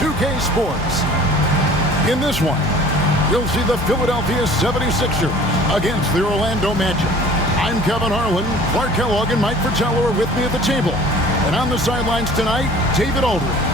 2K Sports. In this one, you'll see the Philadelphia 76ers against the Orlando Magic. I'm Kevin Harlan. Clark Kellogg and Mike Fratello are with me at the table. And on the sidelines tonight, David Aldridge.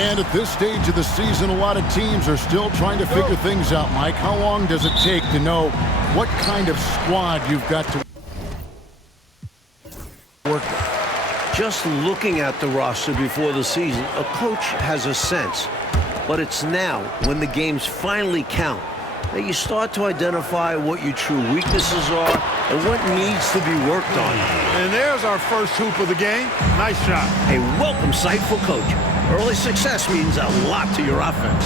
And at this stage of the season, a lot of teams are still trying to figure things out, Mike. How long does it take to know what kind of squad you've got to work with? Just looking at the roster before the season, a coach has a sense. But it's now, when the games finally count, that you start to identify what your true weaknesses are and what needs to be worked on. And there's our first hoop of the game. Nice shot. A welcome sight for coach. Early success means a lot to your offense.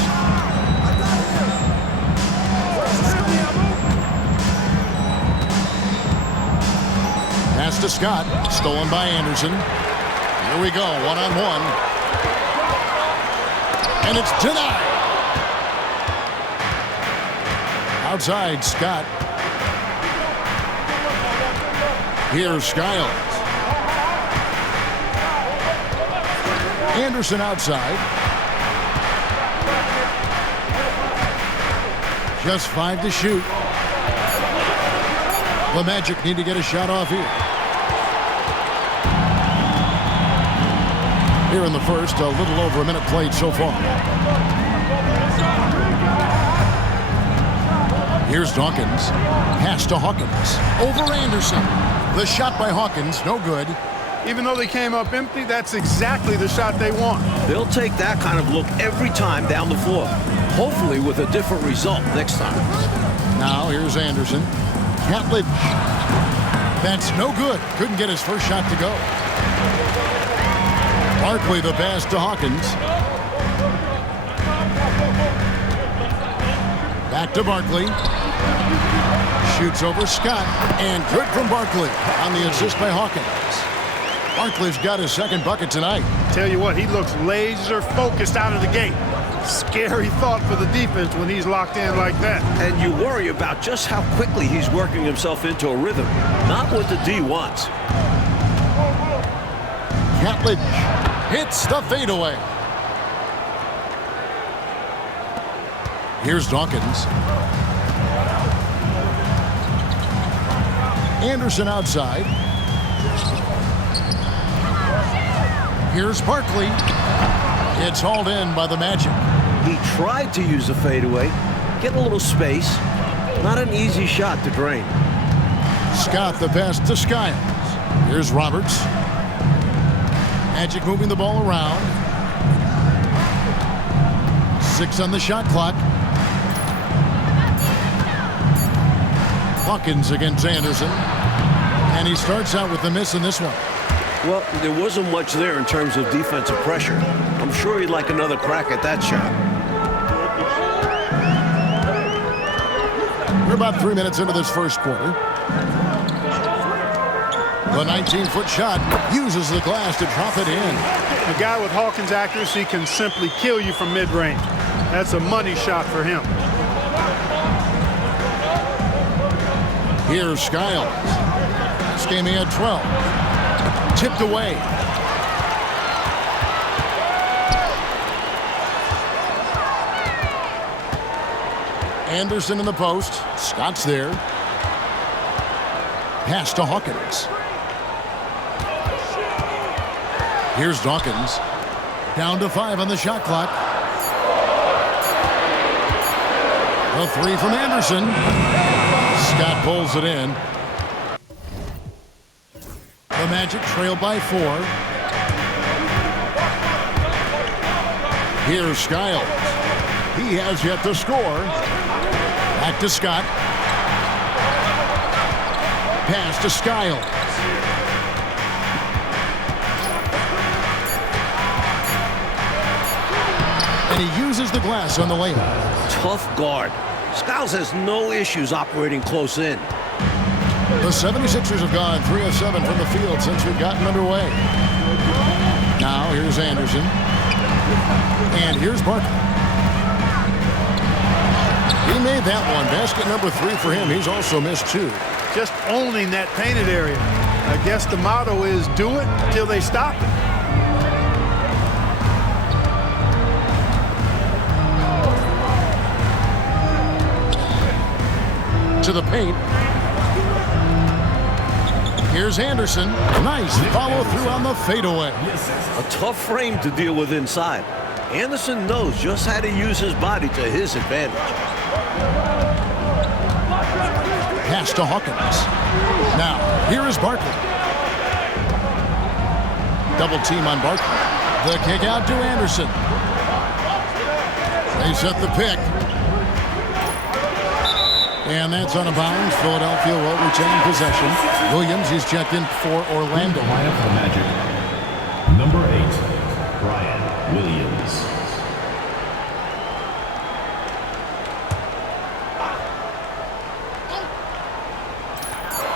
Pass to Scott, stolen by Anderson. Here we go, one-on-one. And it's denied. Outside, Scott. Here's Skiles. Anderson outside. Just 5 to shoot. The Magic need to get a shot off here. Here in the first, a little over a minute played so far. Here's Dawkins. Pass to Hawkins. Over Anderson. The shot by Hawkins, no good. Even though they came up empty, that's exactly the shot they want. They'll take that kind of look every time down the floor. Hopefully with a different result next time. Now here's Anderson. Catlett. That's no good. Couldn't get his first shot to go. Barkley the pass to Hawkins. Back to Barkley. Shoots over Scott. And good from Barkley on the assist by Hawkins. Barkley's got his second bucket tonight. Tell you what, he looks laser focused out of the gate. Scary thought for the defense when he's locked in like that. And you worry about just how quickly he's working himself into a rhythm. Not what the D wants. Catlett hits the fadeaway. Here's Dawkins. Anderson outside. Here's Barkley. It's hauled in by the Magic. He tried to use the fadeaway, get a little space. Not an easy shot to drain. Scott the pass to Skiles. Here's Roberts. Magic moving the ball around. 6 on the shot clock. Hawkins against Anderson. And he starts out with the miss in this one. Well, there wasn't much there in terms of defensive pressure. I'm sure he'd like another crack at that shot. We're about 3 minutes into this first quarter. The 19-foot shot uses the glass to drop it in. A guy with Hawkins' accuracy can simply kill you from mid-range. That's a money shot for him. Here's Skiles. This game he had 12. Tipped away. Anderson in the post. Scott's there. Pass to Hawkins. Here's Dawkins. Down to 5 on the shot clock. A 3 from Anderson. Scott pulls it in. The Magic trail by 4. Here's Skiles. He has yet to score. Back to Scott. Pass to Skiles. And he uses the glass on the layup. Tough guard. Skiles has no issues operating close in. The 76ers have gone 3 of 7 from the field since we've gotten underway. Now here's Anderson. And here's Barkley. He made that one. Basket number 3 for him. He's also missed 2. Just owning that painted area. I guess the motto is do it till they stop it. To the paint. Here's Anderson. Nice follow through on the fadeaway. A tough frame to deal with inside. Anderson knows just how to use his body to his advantage. Pass to Hawkins. Now, here is Barkley. Double team on Barkley. The kick out to Anderson. They set the pick. And that's on a bounce. Philadelphia will retain possession. Williams, he's checked in for Orlando. The lineup for the Magic. Number 8, Brian Williams.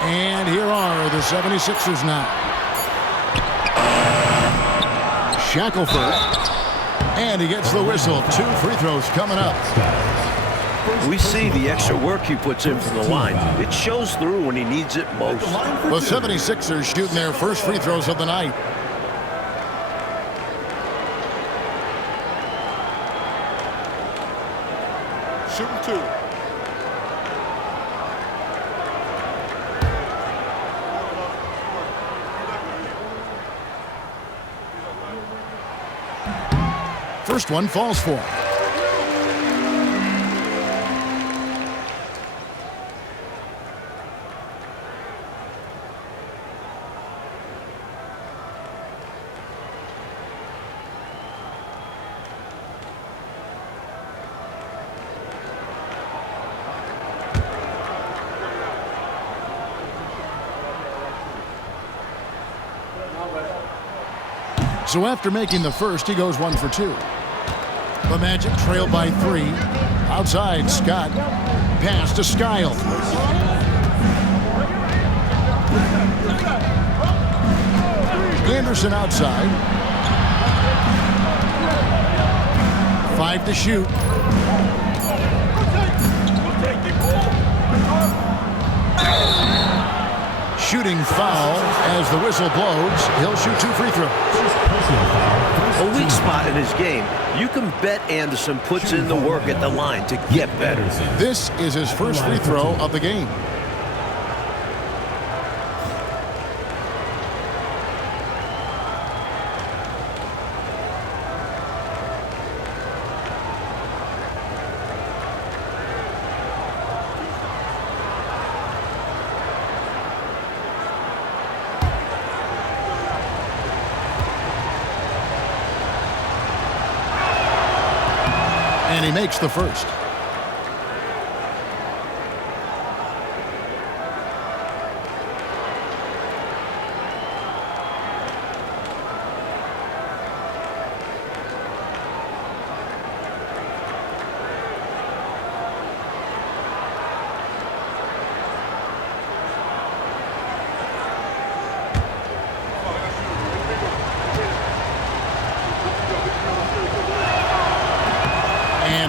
And here are the 76ers now. Shackelford. And he gets the whistle. 2 free throws coming up. We see the extra work he puts in from the line. It shows through when he needs it most. The 76ers shooting their first free throws of the night. Shooting 2. First one falls for him. So after making the first, he goes 1 for 2. The Magic trail by 3. Outside, Scott. Pass to Skyle. Anderson outside. 5 to shoot. Shooting foul as the whistle blows. He'll shoot 2 free throws. A weak spot in his game. You can bet Anderson puts in the work at the line to get better. This is his first free throw of the game. And he makes the first.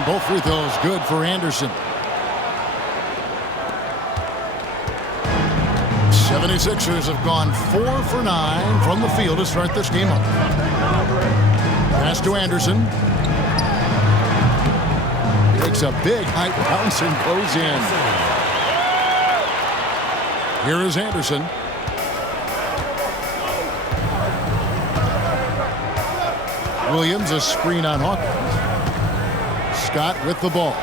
Both free throws good for Anderson. 76ers have gone 4 for 9 from the field to start this game up. Pass to Anderson. Takes a big high bounce and goes in. Here is Anderson. Williams, a screen on Hawkins. Scott with the ball.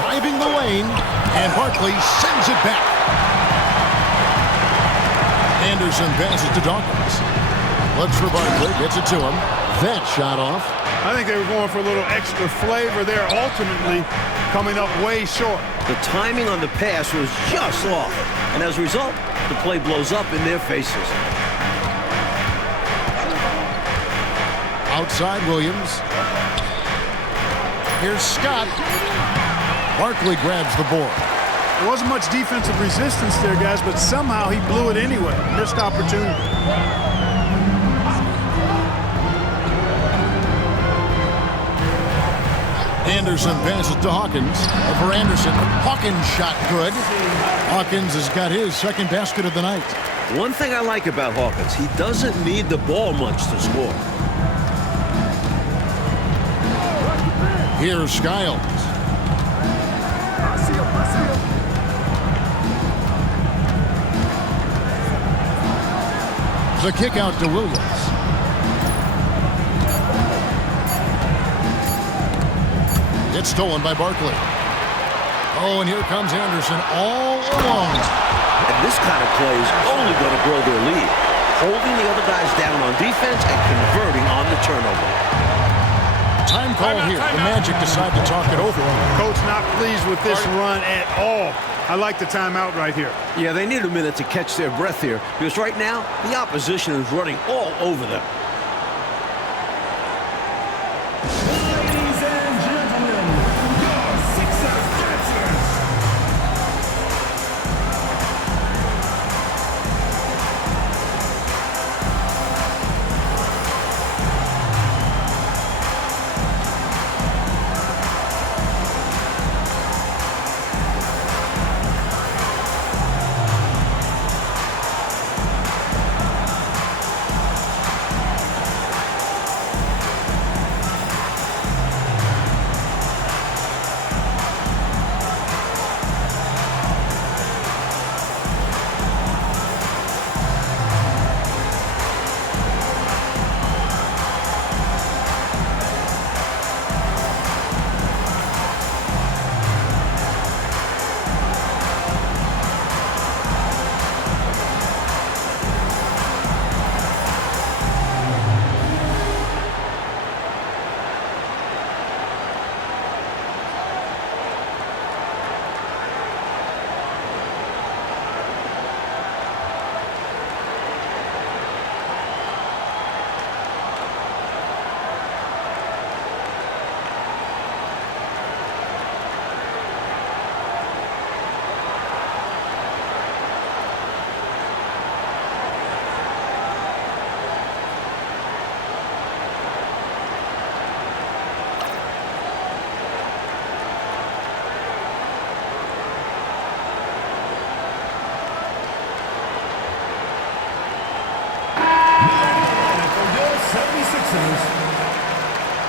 Driving the lane, and Barkley sends it back. Anderson passes to Dawkins. Looks for Barkley, gets it to him. That shot off. I think they were going for a little extra flavor there, ultimately coming up way short. The timing on the pass was just off, and as a result, the play blows up in their faces. Outside Williams. Here's Scott. Barkley grabs the board. There wasn't much defensive resistance there, guys, but somehow he blew it anyway. Missed opportunity. Anderson passes to Hawkins. Over Anderson. Hawkins shot good. Hawkins has got his second basket of the night. One thing I like about Hawkins, he doesn't need the ball much to score. Here's Skiles. The kick out to Williams. It's stolen by Barkley. Oh, and here comes Anderson all alone. And this kind of play is only going to grow their lead. Holding the other guys down on defense and converting on the turnover. Time call here. The Magic decide to talk it over. Coach not pleased with this run at all. I like the timeout right here. Yeah, they need a minute to catch their breath here because right now the opposition is running all over them. Ladies and gentlemen, your Sixers dancers.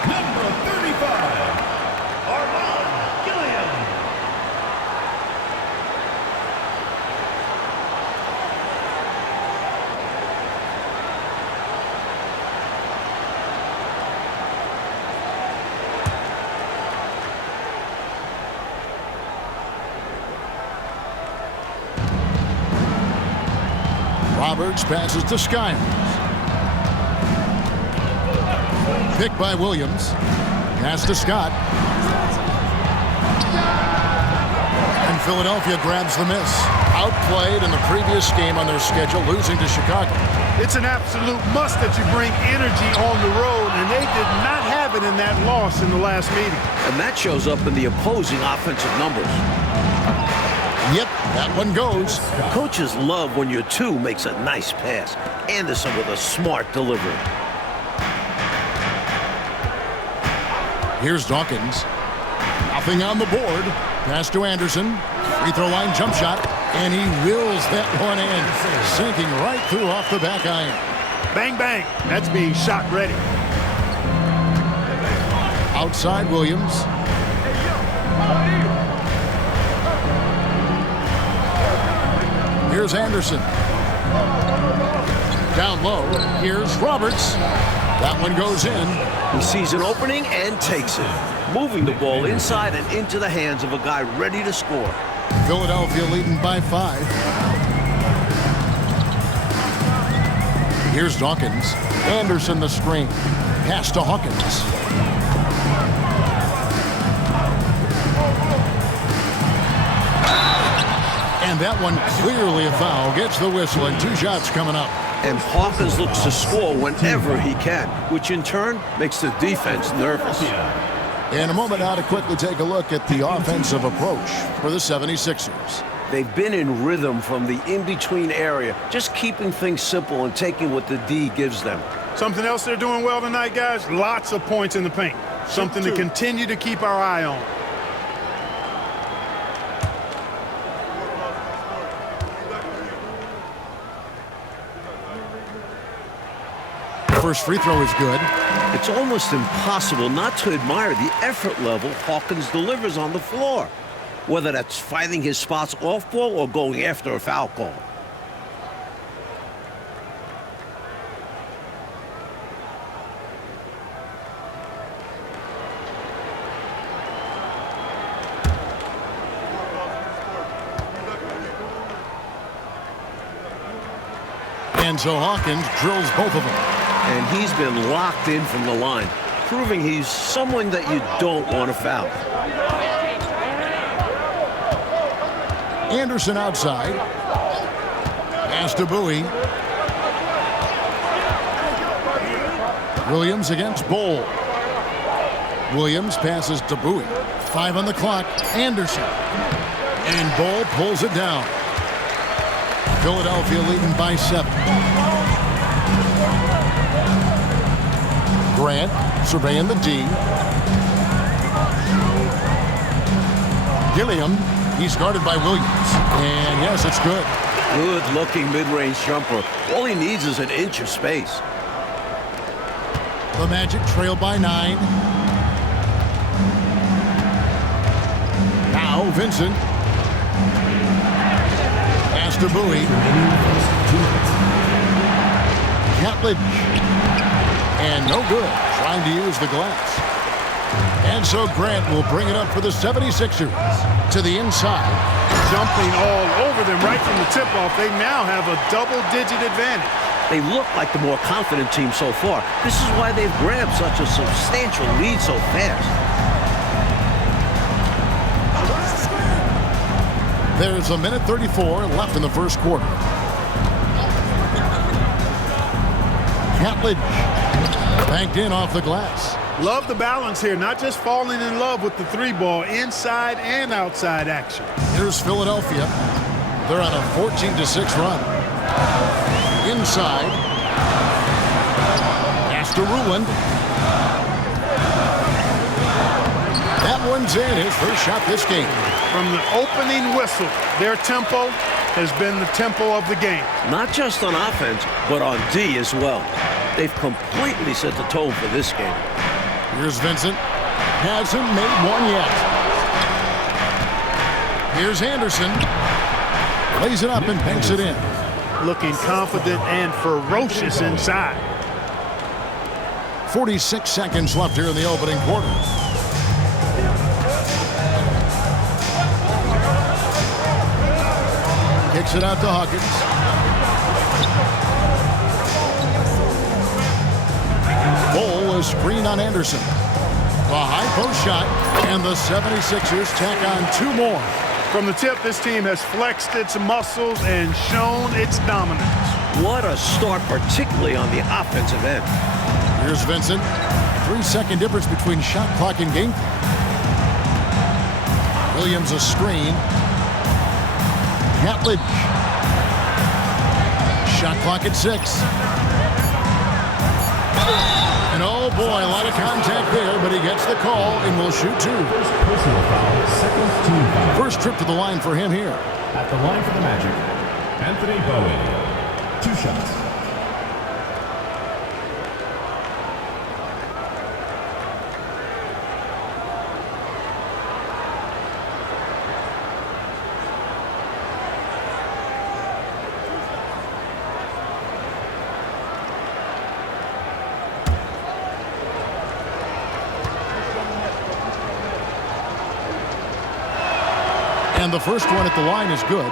Number 35, Armand Gilliam. Roberts passes to Skiles. Picked by Williams. Pass to Scott. And Philadelphia grabs the miss. Outplayed in the previous game on their schedule, losing to Chicago. It's an absolute must that you bring energy on the road, and they did not have it in that loss in the last meeting. And that shows up in the opposing offensive numbers. Yep, that one goes. Coaches love when your two makes a nice pass. Anderson with a smart delivery. Here's Dawkins. Nothing on the board. Pass to Anderson. Free throw line jump shot. And he wills that one in. Sinking right through off the back iron. Bang, bang. That's being shot ready. Outside Williams. Here's Anderson. Down low. Here's Roberts. That one goes in. He sees an opening and takes it. Moving the ball inside and into the hands of a guy ready to score. Philadelphia leading by 5. Here's Dawkins. Anderson the screen. Pass to Hawkins. And that one clearly a foul. Gets the whistle and 2 shots coming up. And Hawkins looks to score whenever he can, which in turn makes the defense nervous. In a moment now to quickly take a look at the offensive approach for the 76ers. They've been in rhythm from the in-between area, just keeping things simple and taking what the D gives them. Something else they're doing well tonight, guys, lots of points in the paint. Something to continue to keep our eye on. First free throw is good. It's almost impossible not to admire the effort level Hawkins delivers on the floor, whether that's fighting his spots off ball or going after a foul call. And so Hawkins drills both of them. And he's been locked in from the line, proving he's someone that you don't want to foul. Anderson outside. Pass to Bowie. Williams against Bol. Williams passes to Bowie. 5 on the clock. Anderson. And Bol pulls it down. Philadelphia leading by 7. Grant surveying the D. Gilliam, he's guarded by Williams. And yes, it's good. Good-looking mid-range jumper. All he needs is an inch of space. The Magic trail by 9. Now Vincent. Pass to Bowie. Catledge. And no good, trying to use the glass. And so Grant will bring it up for the 76ers. To the inside. Jumping all over them right from the tip-off. They now have a double-digit advantage. They look like the more confident team so far. This is why they've grabbed such a substantial lead so fast. There's a minute 34 left in the first quarter. Catledge banked in off the glass. Love the balance here, not just falling in love with the 3-ball, inside and outside action. Here's Philadelphia. They're on a 14-6 run. Inside. Pass to Ruland. That one's in, his first shot this game. From the opening whistle, their tempo has been the tempo of the game. Not just on offense, but on D as well. They've completely set the tone for this game. Here's Vincent. Hasn't made one yet. Here's Anderson. Lays it up and banks it in. Looking confident and ferocious inside. 46 seconds left here in the opening quarter. Kicks it out to Hawkins. Bol is screen on Anderson. A high post shot, and the 76ers tack on 2 more. From the tip, this team has flexed its muscles and shown its dominance. What a start, particularly on the offensive end. Here's Vincent. 3-second difference between shot clock and game clock. Williams a screen. Catledge. Shot clock at 6. And oh boy, a lot of contact there, but he gets the call and will shoot 2. Personal foul, second team foul. First trip to the line for him here. At the line for the Magic, Anthony Bowie. 2 shots. And the first one at the line is good.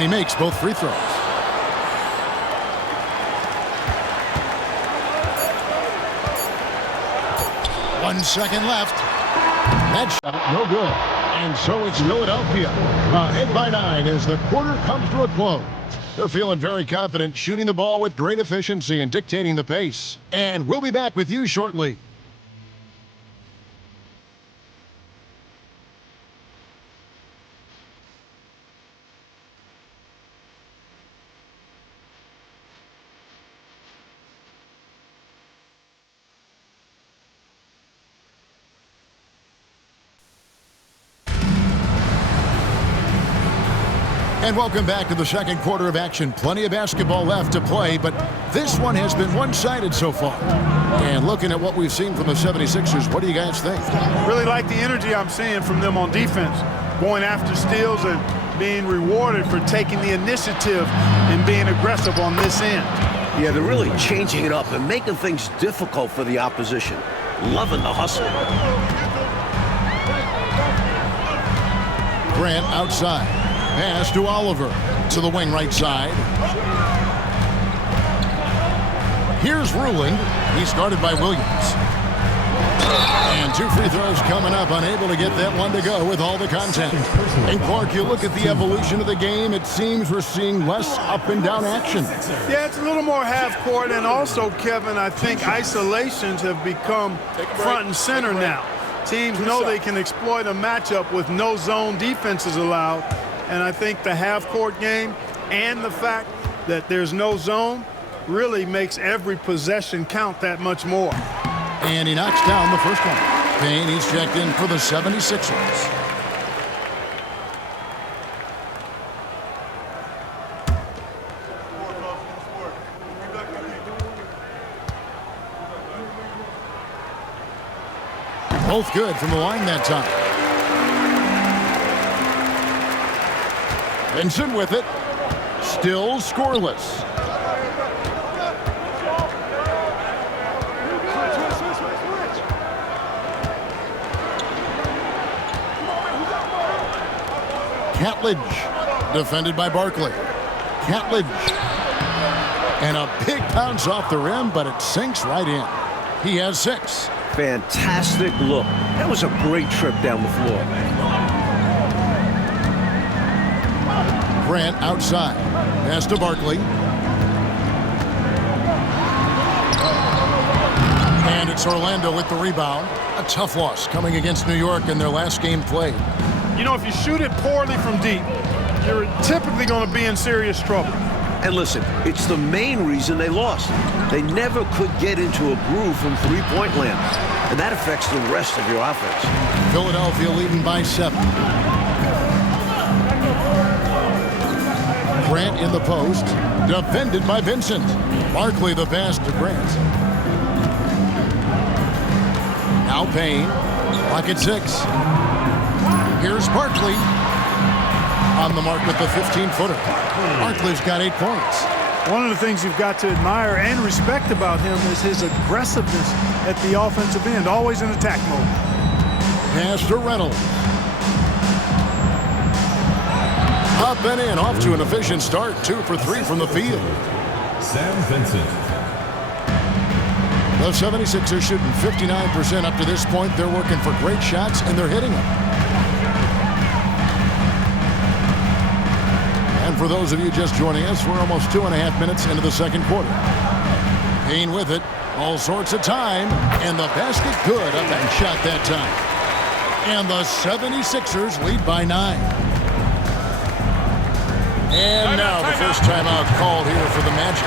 And he makes both free throws. One second left. That shot, no good. And so it's Philadelphia ahead by 9 as the quarter comes to a close. They're feeling very confident, shooting the ball with great efficiency and dictating the pace. And we'll be back with you shortly. And welcome back to the second quarter of action. Plenty of basketball left to play, but this one has been one-sided so far. And looking at what we've seen from the 76ers, what do you guys think? Really like the energy I'm seeing from them on defense, going after steals and being rewarded for taking the initiative and being aggressive on this end. Yeah, they're really changing it up and making things difficult for the opposition. Loving the hustle. Grant outside. Pass to Oliver. To the wing right side. Here's Ruland. He started by Williams. And two free throws coming up. Unable to get that one to go with all the contact. And Clark, you look at the evolution of the game. It seems we're seeing less up and down action. Yeah, it's a little more half court. And also, Kevin, I think isolations have become front and center now. Teams know they can exploit a matchup with no zone defenses allowed. And I think the half-court game and the fact that there's no zone really makes every possession count that much more. And he knocks down the first one. Payne, he's checked in for the 76ers. Both good from the line that time. Vincent with it. Still scoreless. Catledge. Defended by Barkley. Catledge. And a big bounce off the rim, but it sinks right in. He has 6. Fantastic look. That was a great trip down the floor. Grant outside. Pass to Barkley. And it's Orlando with the rebound. A tough loss coming against New York in their last game played. You know, if you shoot it poorly from deep, you're typically going to be in serious trouble. And listen, it's the main reason they lost. They never could get into a groove from three-point land. And that affects the rest of your offense. Philadelphia leading by 7. Grant in the post, defended by Vincent. Barkley the pass to Grant. Now Payne, clock at 6. Here's Barkley. On the mark with the 15-footer. Barkley's got 8 points. One of the things you've got to admire and respect about him is his aggressiveness at the offensive end, always in attack mode. Pass to Reynolds. Up and in, off to an efficient start. 2 for 3 from the field. Sam Vincent. The 76ers shooting 59% up to this point. They're working for great shots, and they're hitting them. And for those of you just joining us, we're almost 2.5 minutes into the second quarter. Payne with it. All sorts of time. And the basket good. A bank shot that time. And the 76ers lead by 9. And now the first timeout called here for the Magic.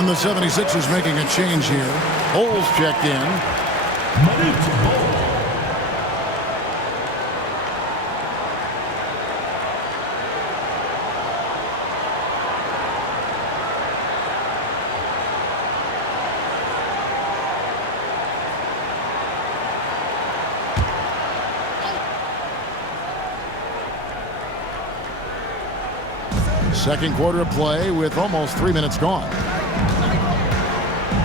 And the 76ers making a change here. Holes checked in. Second quarter of play with almost 3 minutes gone.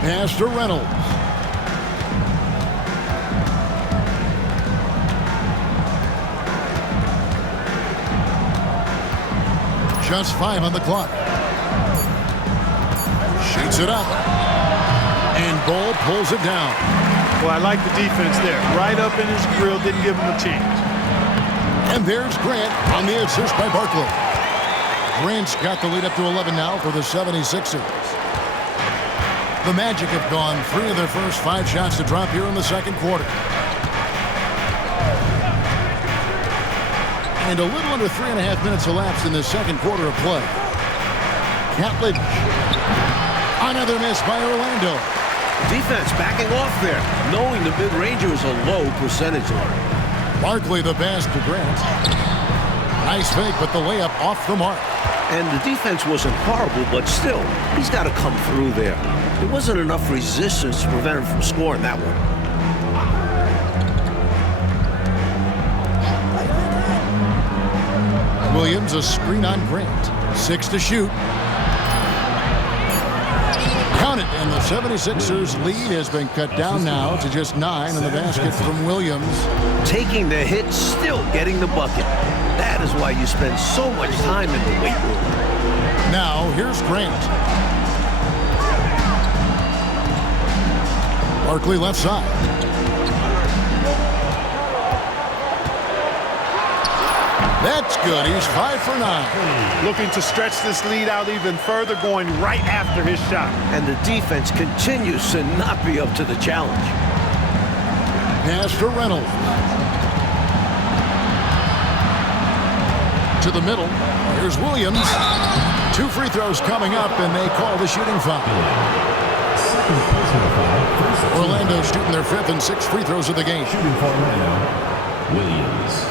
Pass to Reynolds. Just 5 on the clock. Shoots it up. And Ball pulls it down. Well, I like the defense there. Right up in his grill, didn't give him a chance. And there's Grant on the assist by Barkley. Grant's got the lead up to 11 now for the 76ers. The Magic have gone 3 of their first 5 shots to drop here in the second quarter. And a little under 3.5 minutes elapsed in the second quarter of play. Catlidge. Another miss by Orlando. Defense backing off there, knowing the mid-ranger is a low percentage. Barkley the pass to Grant. Nice fake, but the layup off the mark. And the defense wasn't horrible, but still, he's got to come through there. There wasn't enough resistance to prevent him from scoring that one. Williams a screen on Grant. 6 to shoot. Count it, and the 76ers lead has been cut down now to just 9 in the basket from Williams. Taking the hit, still getting the bucket. That is why you spend so much time in the weight room. Now, here's Grant. Barkley left side. That's good. He's 5 for 9. Looking to stretch this lead out even further, going right after his shot. And the defense continues to not be up to the challenge. Pass to Reynolds. To the middle. Here's Williams. 2 free throws coming up, and they call the shooting foul. Orlando shooting their 5th and 6th free throws of the game. Shooting for Orlando, Williams.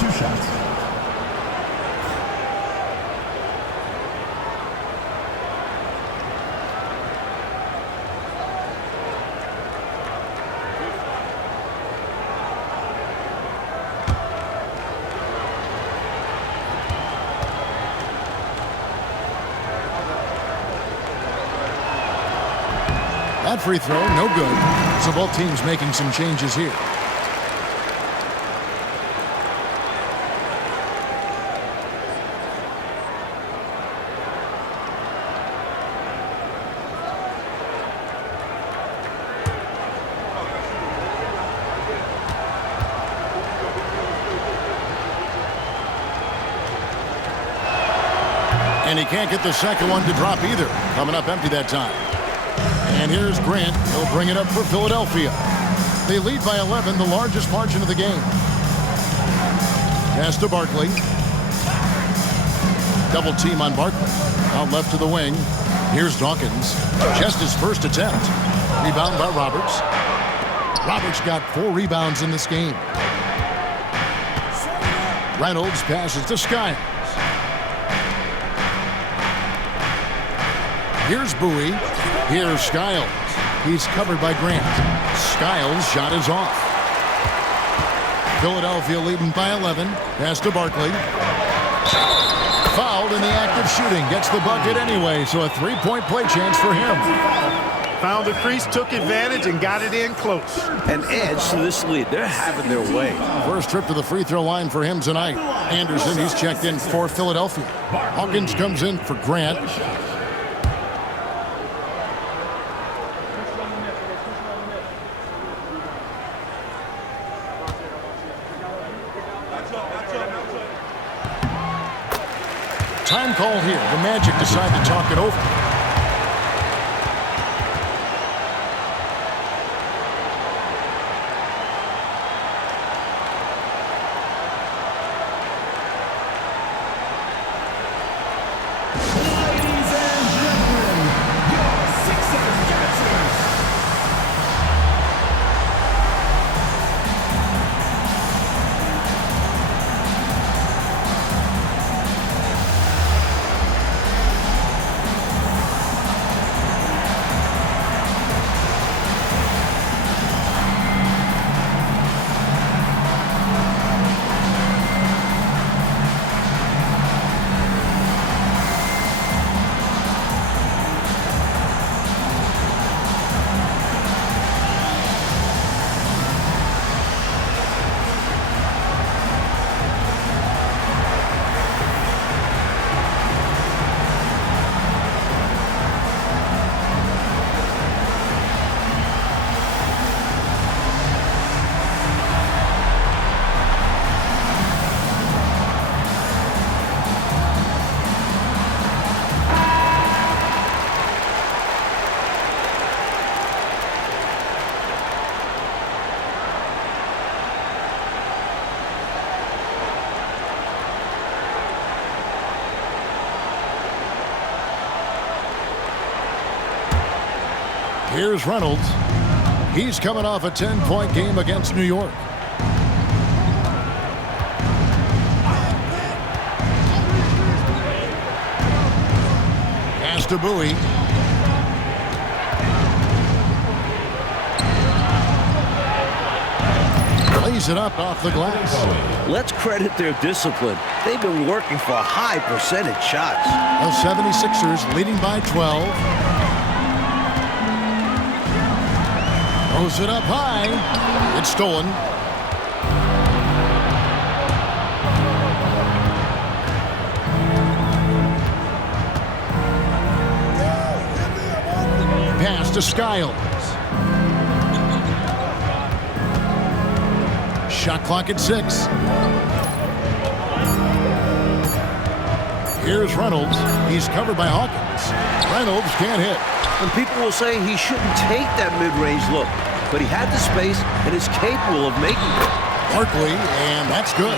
2 shots. That free throw, no good. So both teams making some changes here. And he can't get the second one to drop either. Coming up empty that time. And here's Grant. He'll bring it up for Philadelphia. They lead by 11, the largest margin of the game. Pass to Barkley. Double team on Barkley. Out left to the wing. Here's Dawkins. Just his first attempt. Rebound by Roberts. Roberts got 4 rebounds in this game. Reynolds passes to Skiles. Here's Bowie. Here's Skiles. He's covered by Grant. Skiles' shot is off. Philadelphia leading by 11. Pass to Barkley. Fouled in the act of shooting. Gets the bucket anyway, so a 3-point play chance for him. Found the crease, took advantage, and got it in close. And adds to this lead. They're having their way. First trip to the free throw line for him tonight. Anderson, he's checked in for Philadelphia. Hawkins comes in for Grant. Time call here. The Magic decide to talk it over. Ladies and gentlemen, your Here's Reynolds. He's coming off a 10-point game against New York. Pass to Bowie. Lays it up off the glass. Let's credit their discipline. They've been working for high percentage shots. The 76ers leading by 12. Throws it up high. It's stolen. Pass to Skiles. Shot clock at 6. Here's Reynolds. He's covered by Hawkins. Reynolds can't hit. And people will say he shouldn't take that mid-range look, but he had the space and is capable of making it. Barkley, and that's good.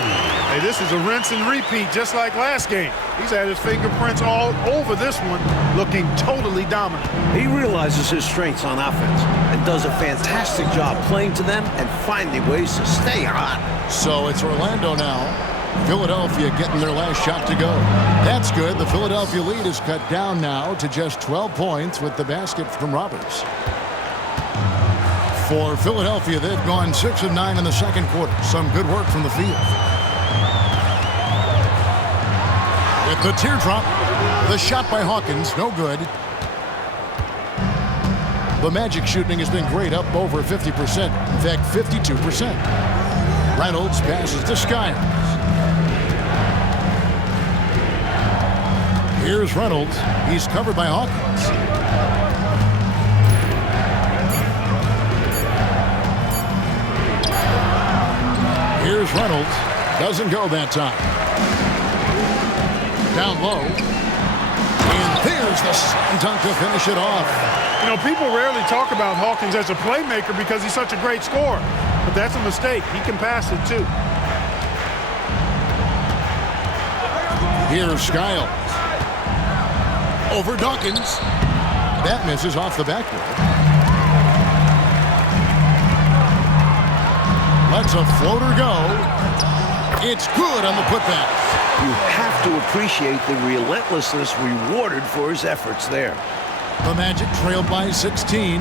Hey, this is a rinse and repeat, just like last game. He's had his fingerprints all over this one, looking totally dominant. He realizes his strengths on offense and does a fantastic job playing to them and finding ways to stay hot. So it's Orlando now. Philadelphia getting their last shot to go. That's good. The Philadelphia lead is cut down now to just 12 points with the basket from Roberts. For Philadelphia, they've gone 6 of 9 in the second quarter. Some good work from the field. With the teardrop, the shot by Hawkins, no good. The Magic shooting has been great, up over 50%. In fact, 52%. Reynolds passes to Skiles. Here's Reynolds. He's covered by Hawkins. Here's Reynolds. Doesn't go that time. Down low. And there's the slam dunk to finish it off. You know, people rarely talk about Hawkins as a playmaker because he's such a great scorer. But that's a mistake. He can pass it, too. Here's Skiles. Over Dawkins. That misses off the backboard. Lets a floater go. It's good on the putback. You have to appreciate the relentlessness rewarded for his efforts there. The Magic trailed by 16.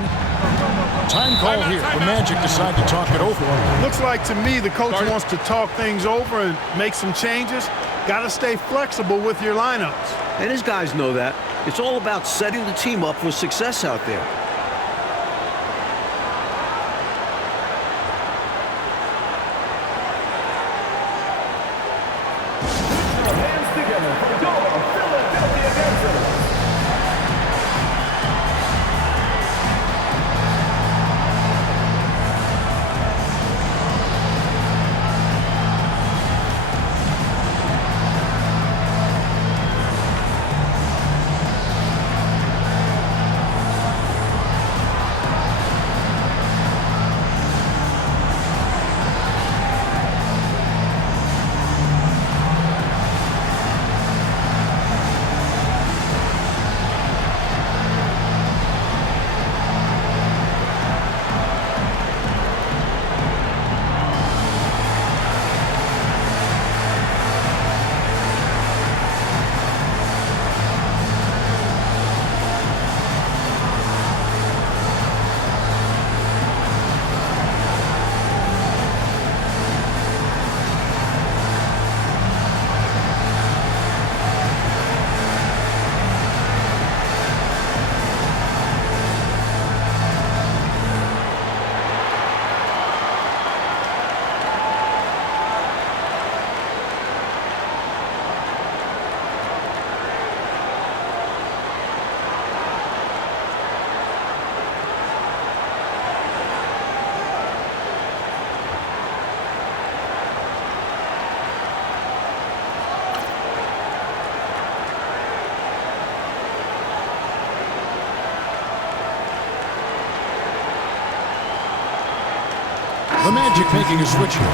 Time call here. The Magic decide to talk it over. Looks like to me the coach wants to talk things over and make some changes. Got to stay flexible with your lineups. And his guys know that. It's all about setting the team up for success out there. The Magic making a switch here.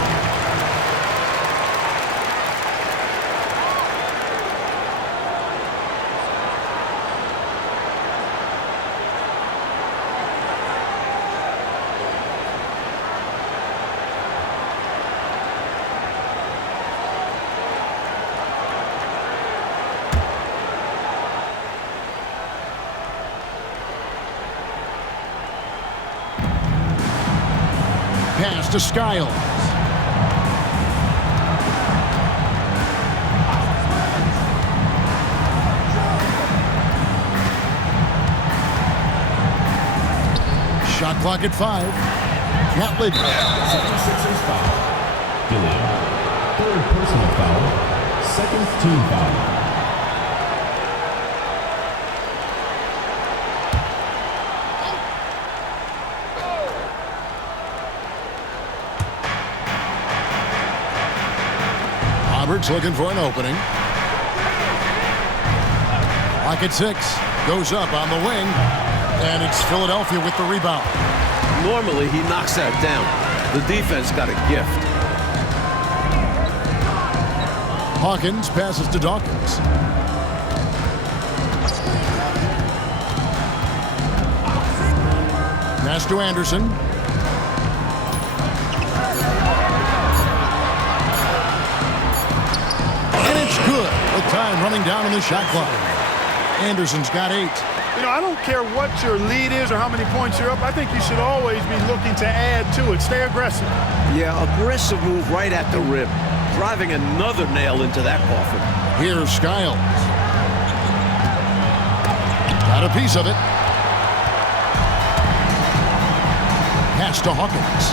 Pass to Skiles. Shot clock at 5. Catlett. 76ers foul. Gilliam. Third personal foul. Second team foul. Roberts looking for an opening. Clock at 6. Goes up on the wing. And it's Philadelphia with the rebound. Normally, he knocks that down. The defense got a gift. Hawkins passes to Dawkins. Pass to Anderson. And it's good with time running down on the shot clock. Anderson's got 8. You know, I don't care what your lead is or how many points you're up. I think you should always be looking to add to it. Stay aggressive. Yeah, aggressive move right at the rim. Driving another nail into that coffin. Here's Skiles. Got a piece of it. Pass to Hawkins.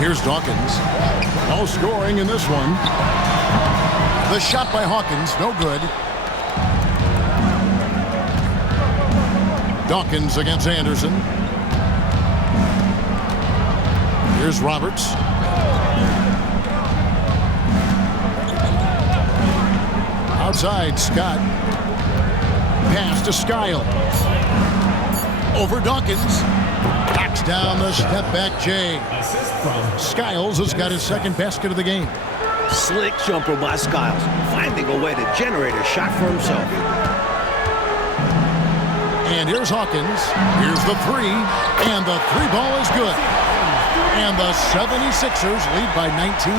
Here's Dawkins. No scoring in this one. The shot by Hawkins, no good. Dawkins against Anderson. Here's Roberts. Outside, Scott. Pass to Skiles. Over Dawkins. Knocks down the step-back J. Skiles has got his second basket of the game. Slick jumper by Skiles, finding a way to generate a shot for himself. And here's Hawkins. Here's the 3. And the 3 ball is good. And the 76ers lead by 19.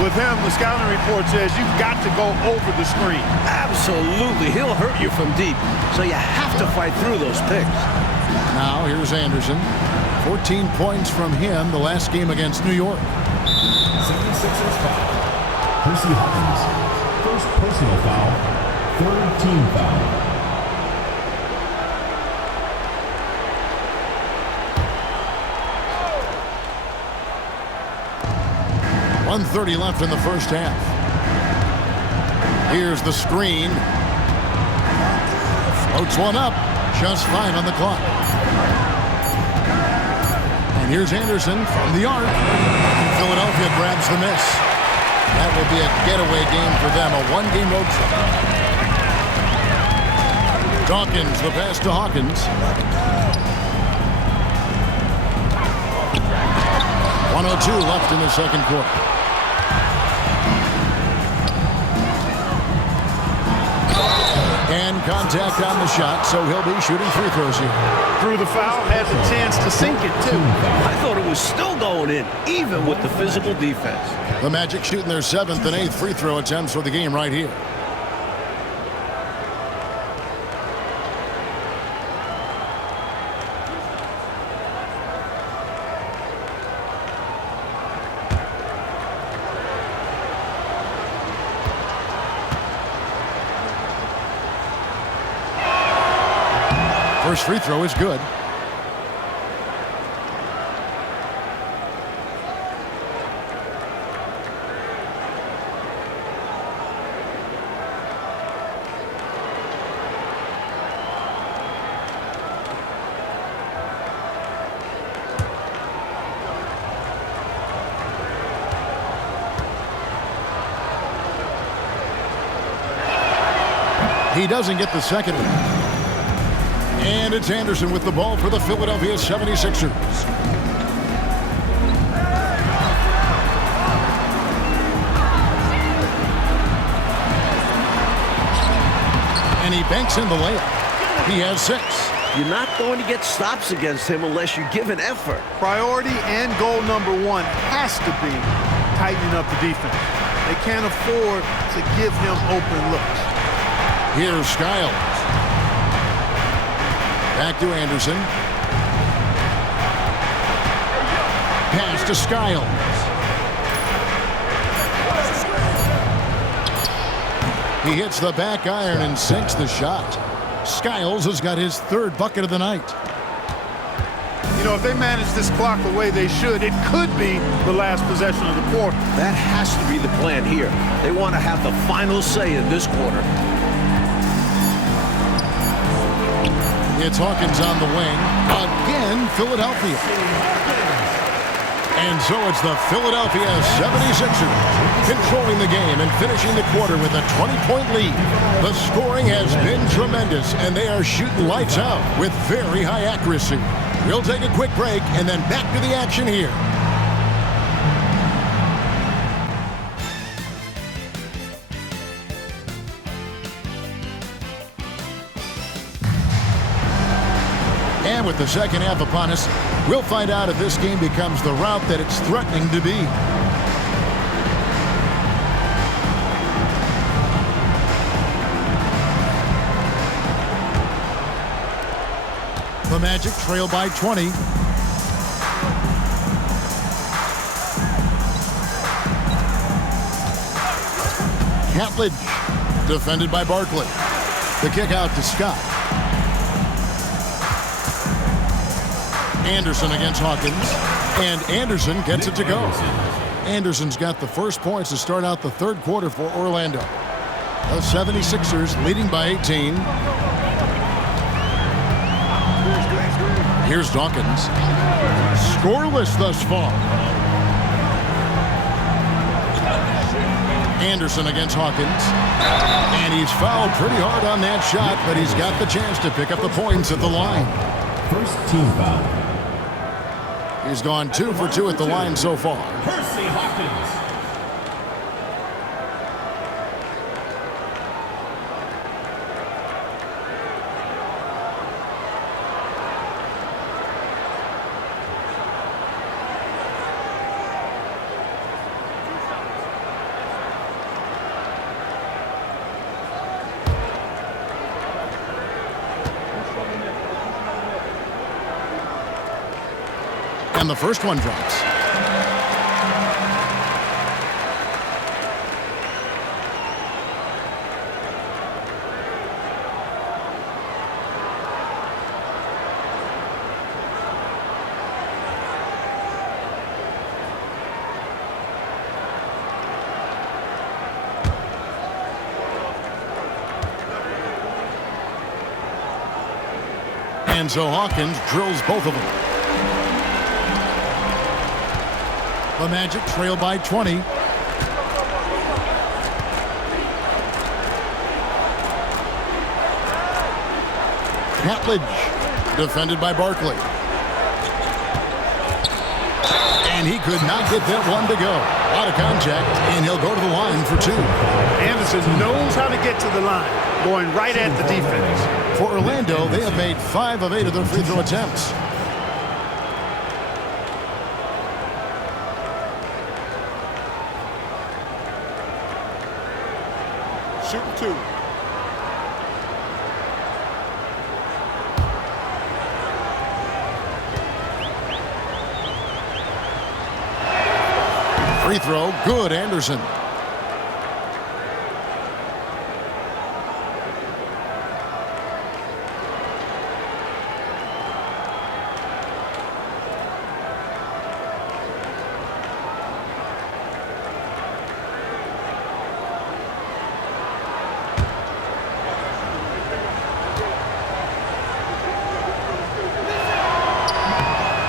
With him, the scouting report says you've got to go over the screen. Absolutely. He'll hurt you from deep. So you have to fight through those picks. Now here's Anderson. 14 points from him the last game against New York. 76ers foul. Percy Hawkins. First personal foul. Third team foul. .130 left in the first half. Here's the screen. Floats one up. Just 5 on the clock. And here's Anderson from the arc. Philadelphia grabs the miss. That will be a getaway game for them, a one-game road trip. Dawkins, the pass to Hawkins. 1:02 left in the second quarter. And contact on the shot, so he'll be shooting free throws here. Through the foul, has a chance to sink it, too. I thought it was still going in, even with the physical defense. The Magic shooting their 7th and 8th free throw attempts for the game right here. First free throw is good. He doesn't get the second one. And it's Anderson with the ball for the Philadelphia 76ers. And he banks in the layup. He has 6. You're not going to get stops against him unless you give an effort. Priority and goal number 1 has to be tightening up the defense. They can't afford to give him open looks. Here's Skiles. Back to Anderson. Pass to Skiles. He hits the back iron and sinks the shot. Skiles has got his third bucket of the night. You know, if they manage this clock the way they should, it could be the last possession of the quarter. That has to be the plan here. They want to have the final say in this quarter. It's Hawkins on the wing. Again, Philadelphia. And so it's the Philadelphia 76ers controlling the game and finishing the quarter with a 20-point lead. The scoring has been tremendous, and they are shooting lights out with very high accuracy. We'll take a quick break and then back to the action here. And with the second half upon us, we'll find out if this game becomes the route that it's threatening to be. The Magic trail by 20. Catledge, defended by Barkley. The kick out to Scott. Anderson against Hawkins, and Anderson gets it to go. Anderson's got the first points to start out the third quarter for Orlando. The 76ers leading by 18. Here's Dawkins. Scoreless thus far. Anderson against Hawkins. And he's fouled pretty hard on that shot, but he's got the chance to pick up the points at the line. First team foul. He's gone 2 for 2 at the line so far. Percy Hawkins. And the first one drops. And so Hawkins drills both of them. The Magic trail by 20. Catledge, defended by Barkley. And he could not get that one to go. Out of contact, and he'll go to the line for 2. Anderson knows how to get to the line, going right at the defense. For Orlando, they have made 5 of 8 of their free throw attempts. Shooting 2. Free throw, good, Anderson.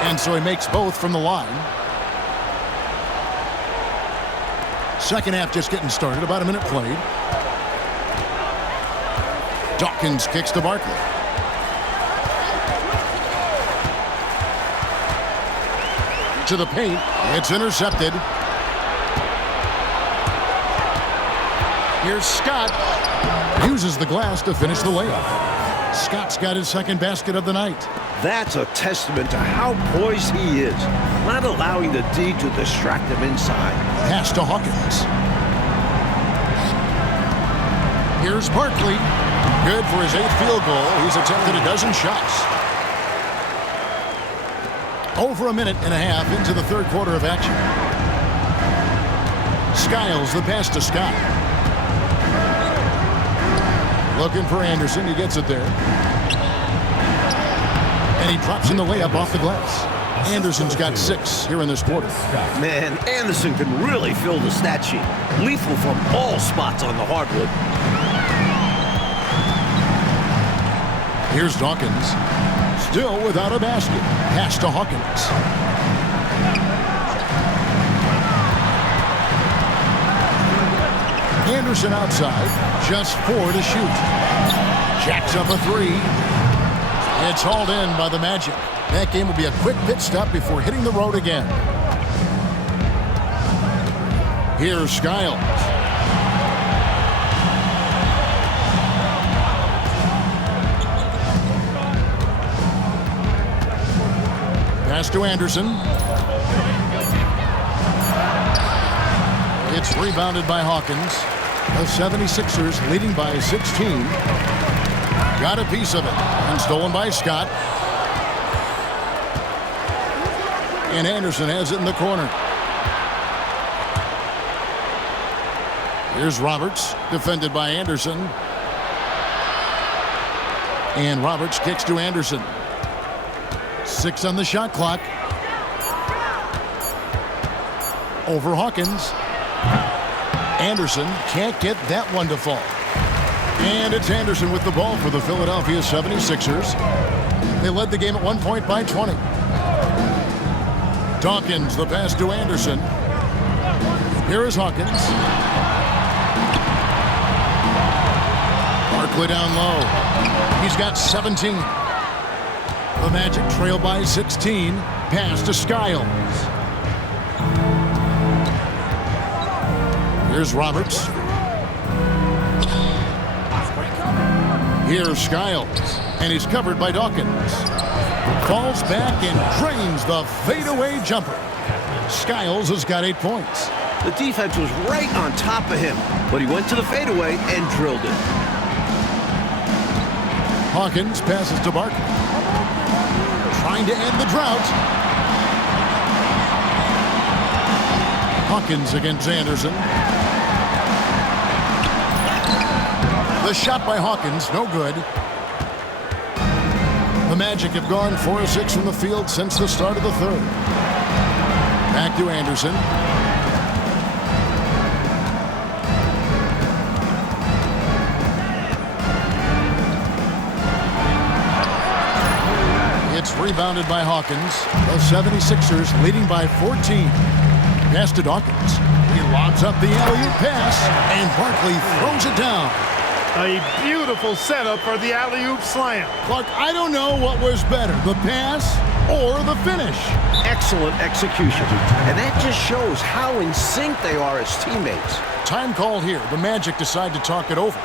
And so he makes both from the line. Second half just getting started, about a minute played. Dawkins kicks to Barkley. To the paint, it's intercepted. Here's Scott. Uses the glass to finish the layup. Scott's got his second basket of the night. That's a testament to how poised he is, not allowing the D to distract him inside. Pass to Hawkins. Here's Barkley. Good for his 8th field goal. He's attempted a dozen shots. Over a minute and a half into the third quarter of action. Skiles the pass to Scott. Looking for Anderson. He gets it there. And he drops in the layup off the glass. Anderson's got 6 here in this quarter. Man, Anderson can really fill the stat sheet. Lethal from all spots on the hardwood. Here's Dawkins. Still without a basket. Pass to Hawkins. Anderson outside. Just 4 to shoot. Jacks up a 3. It's hauled in by the Magic. That game will be a quick pit stop before hitting the road again. Here's Skiles. Pass to Anderson. It's rebounded by Hawkins. The 76ers leading by 16. Got a piece of it. And stolen by Scott. And Anderson has it in the corner. Here's Roberts, defended by Anderson. And Roberts kicks to Anderson. 6 on the shot clock. Over Hawkins. Anderson can't get that one to fall. And it's Anderson with the ball for the Philadelphia 76ers. They led the game at one point by 20. Dawkins, the pass to Anderson. Here is Hawkins. Barkley down low. He's got 17. The Magic trail by 16. Pass to Skiles. Here's Roberts. Here's Skiles. And he's covered by Dawkins. Falls back and drains the fadeaway jumper. Skiles has got 8 points. The defense was right on top of him, but he went to the fadeaway and drilled it. Hawkins passes to Barkley. Trying to end the drought. Hawkins against Anderson. The shot by Hawkins, no good. The Magic have gone 4 of 6 from the field since the start of the third. Back to Anderson. It's rebounded by Hawkins. The 76ers leading by 14. Pass to Dawkins. He lobs up the alley-oop pass, and Barkley throws it down. A beautiful setup for the alley-oop slam. Clark, I don't know what was better, the pass or the finish. Excellent execution. And that just shows how in sync they are as teammates. Time called here. The Magic decide to talk it over.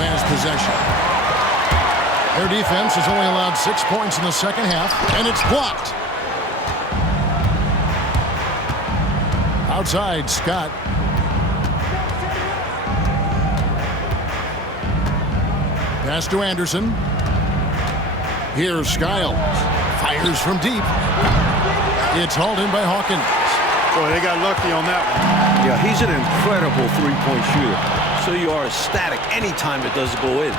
has possession. Their defense has only allowed 6 points in the second half, and it's blocked. Outside, Scott. Pass to Anderson. Here's Skiles. Fires from deep. It's hauled in by Hawkins. Boy, they got lucky on that one. Yeah, he's an incredible three-point shooter. So you are ecstatic anytime it does go in.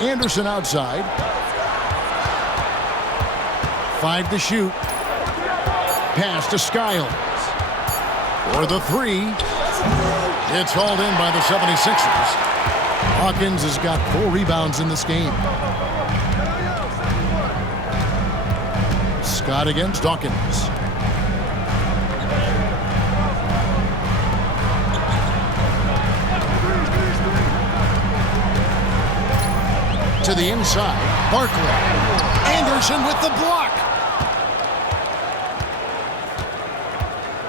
Anderson outside. 5 to shoot. Pass to Skiles. For the three. It's hauled in by the 76ers. Hawkins has got 4 rebounds in this game. Scott against Dawkins. To the inside, Barkley. Anderson with the block.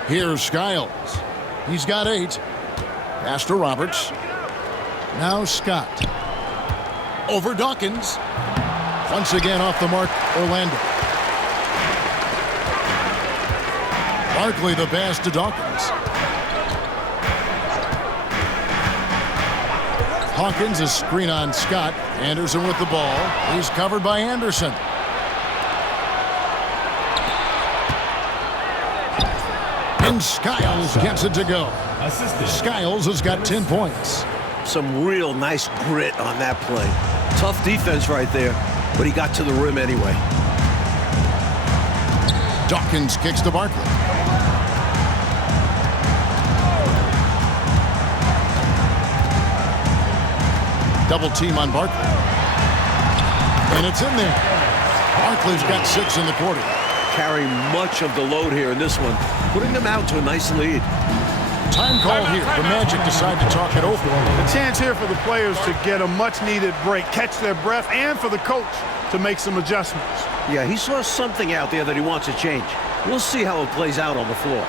Here's Skiles. He's got 8. Pass to Roberts. Now Scott. Over Dawkins. Once again off the mark, Orlando. Barkley the pass to Dawkins. Hawkins is screen on Scott. Anderson with the ball. He's covered by Anderson. And Skiles gets it to go. Skiles has got 10 points. Some real nice grit on that play. Tough defense right there, but he got to the rim anyway. Dawkins kicks to Barkley. Double team on Barkley. And it's in there. Barkley's got 6 in the quarter. Carrying much of the load here in this one, putting them out to a nice lead. Time call here. The Magic decide to talk it over. A chance here for the players to get a much-needed break, catch their breath, and for the coach to make some adjustments. Yeah, he saw something out there that he wants to change. We'll see how it plays out on the floor.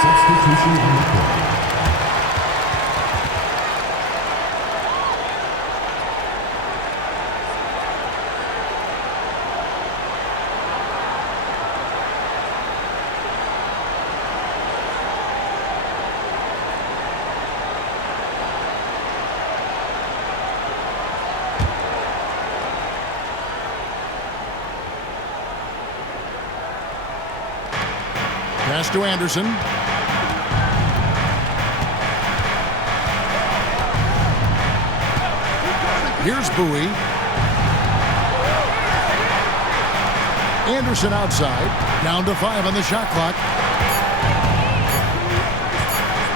Substitution on the court. Pass to Anderson. Here's Bowie. Anderson outside. Down to 5 on the shot clock.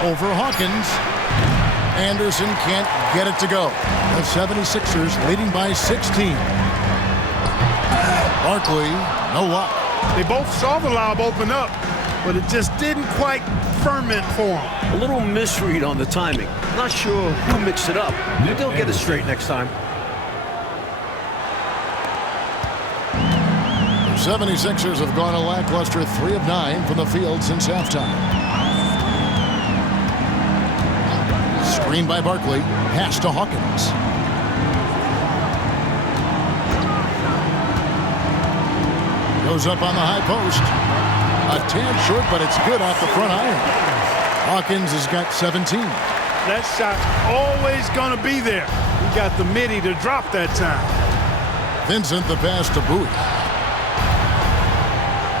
over Hawkins. Anderson can't get it to go. The 76ers leading by 16. Barkley, no luck. They both saw the lob open up, but it just didn't quite ferment for them. A little misread on the timing. Not sure who mixed it up, but they'll get it straight next time. The 76ers have gone a lackluster 3 of 9 from the field since halftime. Screen by Barkley. Pass to Hawkins. Goes up on the high post. A tad short, but it's good off the front iron. Hawkins has got 17. That shot's always going to be there. He got the midi to drop that time. Vincent the pass to Bowie.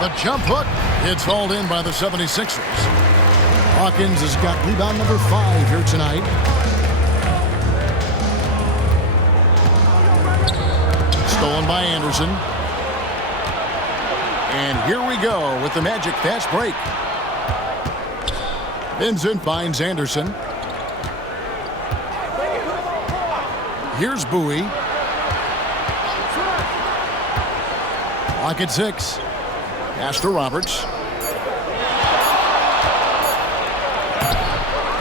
The jump hook. It's hauled in by the 76ers. Hawkins has got rebound number 5 here tonight. Stolen by Anderson. And here we go with the Magic fast break. Vincent finds Anderson. Here's Bowie. Clock at 6. Pass to Roberts.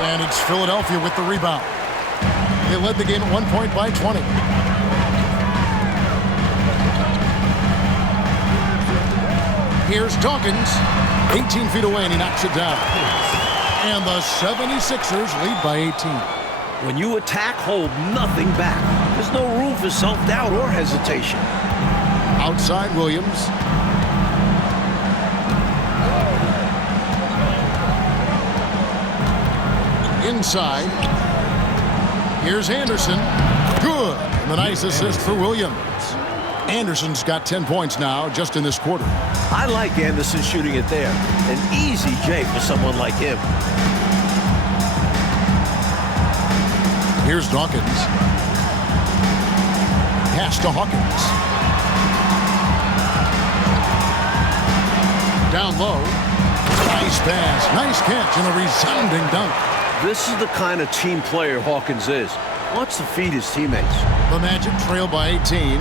And it's Philadelphia with the rebound. They led the game at 1 point by 20. Here's Dawkins. 18 feet away, and he knocks it down. And the 76ers lead by 18. When you attack, hold nothing back. There's no room for self-doubt or hesitation. Outside Williams. Inside. Here's Anderson. Good. And the nice assist for Williams. Anderson's got 10 points now just in this quarter. I like Anderson shooting it there. An easy J for someone like him. Here's Dawkins. Pass to Hawkins. Down low. Nice pass. Nice catch and a resounding dunk. This is the kind of team player Hawkins is. Wants to feed his teammates. The Magic trail by 18.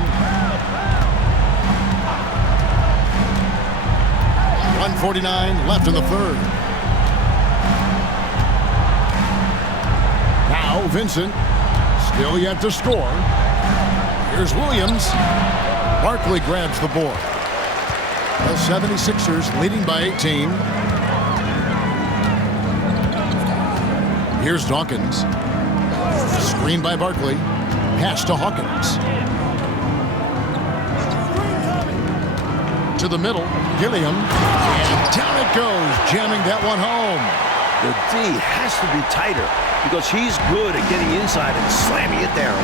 1:49 left in the third. Now Vincent. Still yet to score. Here's Williams. Barkley grabs the board. The 76ers leading by 18. Here's Dawkins. Screen by Barkley. Pass to Hawkins. To the middle. Gilliam. And down it goes. Jamming that one home. The D has to be tighter because he's good at getting inside and slamming it down.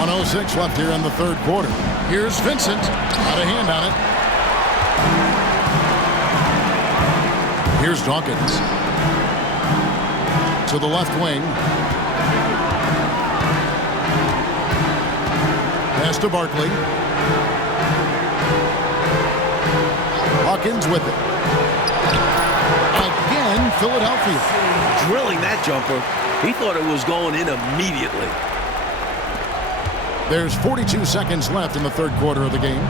1:06 left here in the third quarter. Here's Vincent. Got a hand on it. Here's Dawkins. To the left wing. Pass to Barkley. Hawkins with it. Again, Philadelphia. Drilling that jumper. He thought it was going in immediately. There's 42 seconds left in the third quarter of the game.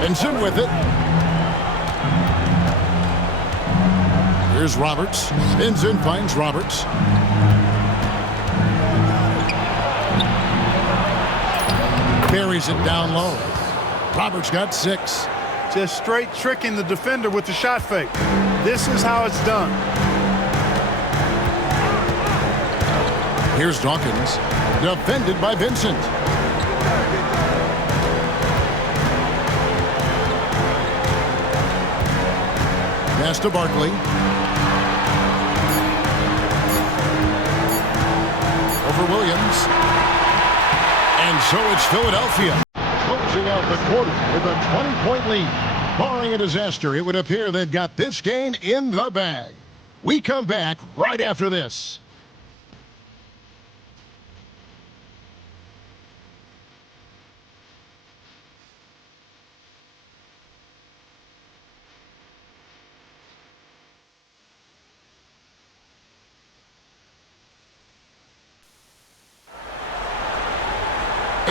Vincent with it. Here's Roberts. Vincent finds Roberts. Buries it down low. Roberts got 6. Just straight tricking the defender with the shot fake. This is how it's done. Here's Dawkins. Defended by Vincent. Pass to Barkley. Over Williams. And so it's Philadelphia. Closing out the quarter with a 20-point lead. Barring a disaster, it would appear they've got this game in the bag. We come back right after this.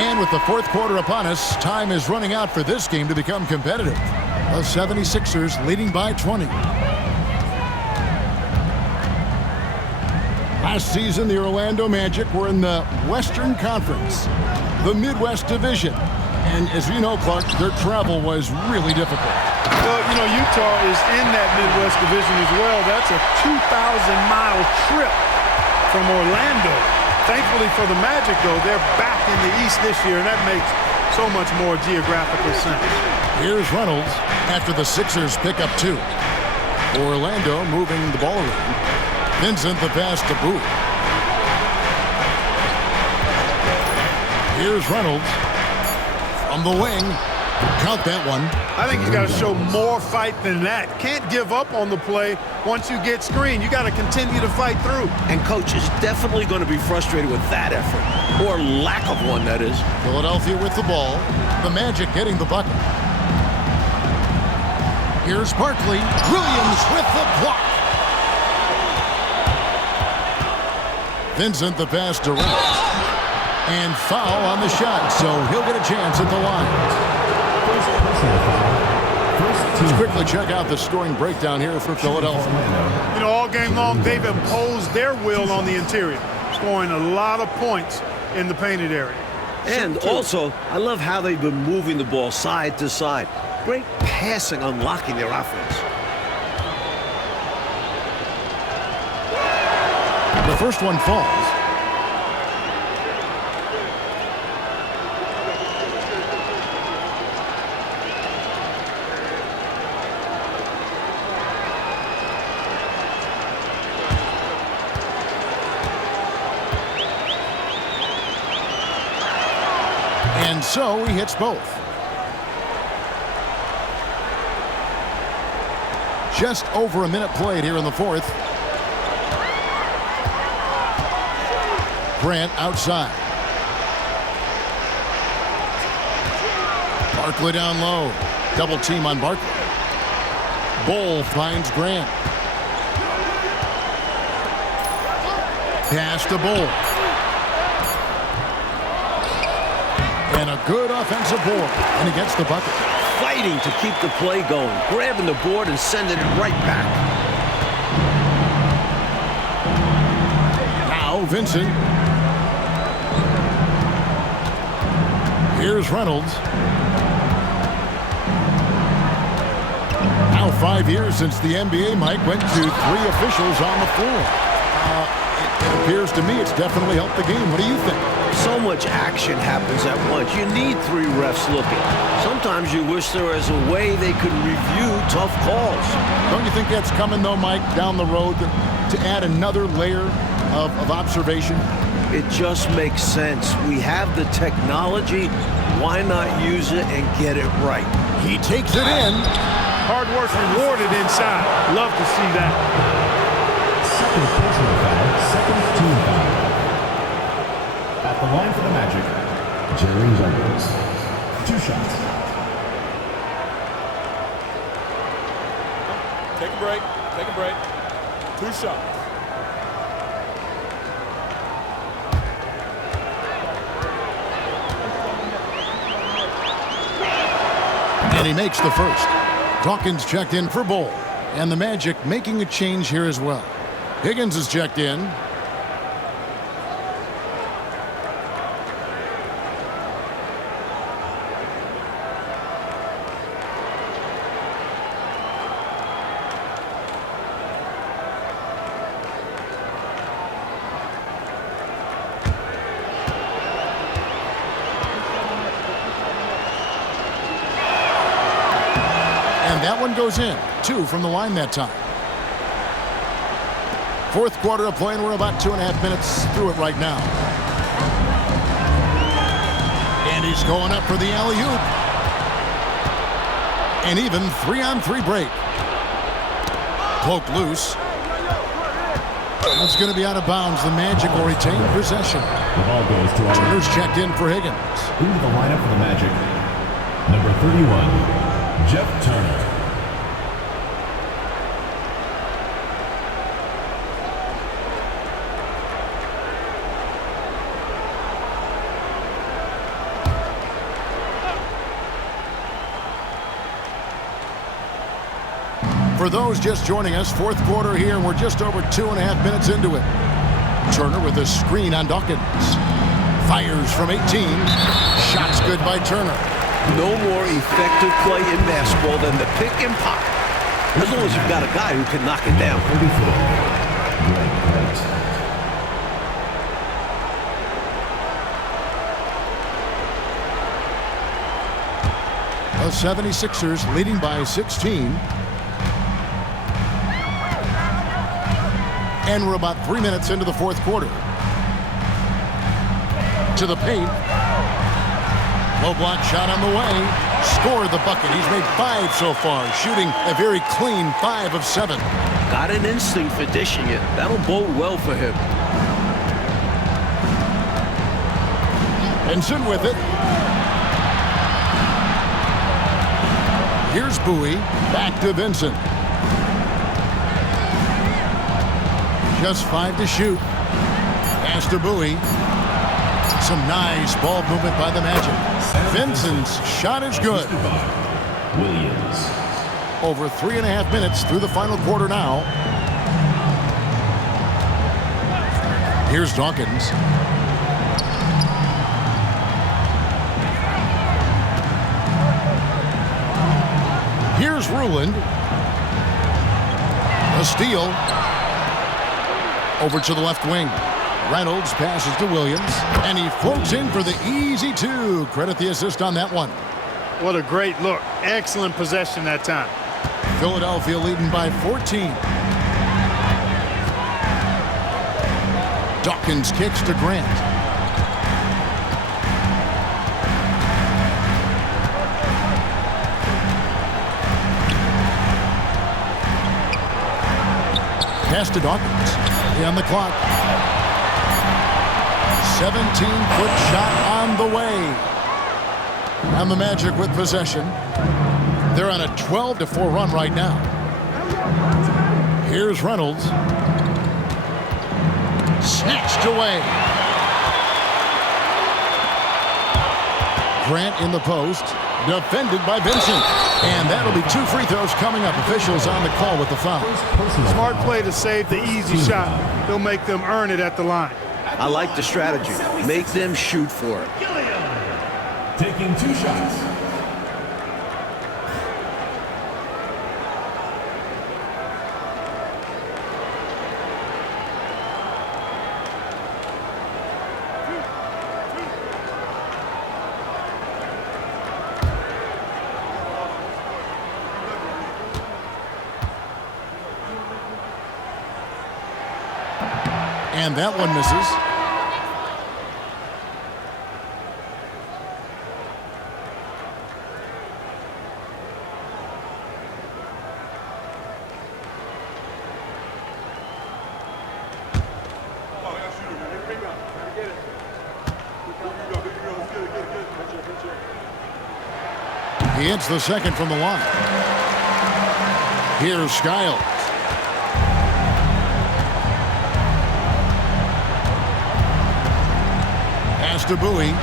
And with the fourth quarter upon us, time is running out for this game to become competitive. The 76ers leading by 20. Last season, the Orlando Magic were in the Western Conference, the Midwest Division. And as you know, Clark, their travel was really difficult. Well, you know, Utah is in that Midwest Division as well. That's a 2,000-mile trip from Orlando. Thankfully for the Magic, though, they're back in the East this year, and that makes so much more geographical sense. Here's Reynolds after the Sixers pick up 2. Orlando moving the ball around. Vincent the pass to Booth. Here's Reynolds from the wing. Count that one. I think he's got to show more fight than that. Can't give up on the play once you get screened. You got to continue to fight through. And coach is definitely going to be frustrated with that effort, or lack of one, that is. Philadelphia with the ball. The Magic getting the bucket. Here's Barkley. Williams with the block. Vincent the pass to Reynolds. And foul on the shot, so he'll get a chance at the line. Let's quickly check out the scoring breakdown here for Philadelphia. You know, all game long, they've imposed their will on the interior, scoring a lot of points in the painted area. And also, I love how they've been moving the ball side to side. Great passing, unlocking their offense. The first one falls. And so he hits both. Just over a minute played here in the fourth. Grant outside. Barkley down low. Double team on Barkley. Bull finds Grant. Pass to Bull. And a good offensive board. And he gets the bucket. Fighting to keep the play going. Grabbing the board and sending it right back. Now Vincent. Here's Reynolds. Now 5 years since the NBA, Mike, went to 3 officials on the floor. It appears to me it's definitely helped the game. What do you think? So much action happens at once. You need 3 refs looking. Sometimes you wish there was a way they could review tough calls. Don't you think that's coming, though, Mike, down the road to add another layer of observation? It just makes sense. We have the technology. Why not use it and get it right? He takes it in. Hard work rewarded inside. Love to see that. Second personal foul, second team foul. At the line for the Magic, Jerry Douglas. 2 shots. Take a break. Take a break. 2 shots. And he makes the first. Dawkins checked in for Bull. And the Magic making a change here as well. Higgins is checked in. And that one goes in. 2 from the line that time. Fourth quarter of play, and we're about 2.5 minutes through it right now. And he's going up for the alley-oop. An even 3-on-3 break. Poke loose. That's going to be out of bounds. The Magic will retain possession. The ball goes to our Turner's checked in for Higgins. into the lineup for the Magic. Number 31, Jeff Turner. For those just joining us, fourth quarter here, and we're just over 2.5 minutes into it. Turner with a screen on Dawkins. Fires from 18. Shots good by Turner. No more effective play in basketball than the pick and pop. As long as you've got a guy who can knock it down. 34. The 76ers leading by 16. And we're about 3 minutes into the fourth quarter. To the paint. Low block shot on the way. Scored the bucket. He's made 5 so far, shooting a very clean 5 of 7. Got an instinct for dishing it. That'll bode well for him. Benson with it. Here's Bowie. Back to Vincent. Just 5 to shoot. Pass to Bowie. Some nice ball movement by the Magic. Vincent's shot is good. Williams. Over 3.5 minutes through the final quarter now. Here's Dawkins. Here's Ruland. A steal. Over to the left wing. Reynolds passes to Williams, and he floats in for the easy 2. Credit the assist on that one. What a great look. Excellent possession that time. Philadelphia leading by 14. Dawkins kicks to Grant. Pass to Dawkins. On the clock. 17-foot shot on the way. And the Magic with possession. They're on a 12-4 run right now. Here's Reynolds. Snatched away. Grant in the post. Defended by Vincent. And that'll be 2 free throws coming up. Officials on the call with the foul. Smart play to save the easy shot. He'll make them earn it at the line. I like the strategy. Make them shoot for it. Taking 2 shots. And that one misses. He hits the second from the line. Here's Skiles. Pass to Bowie.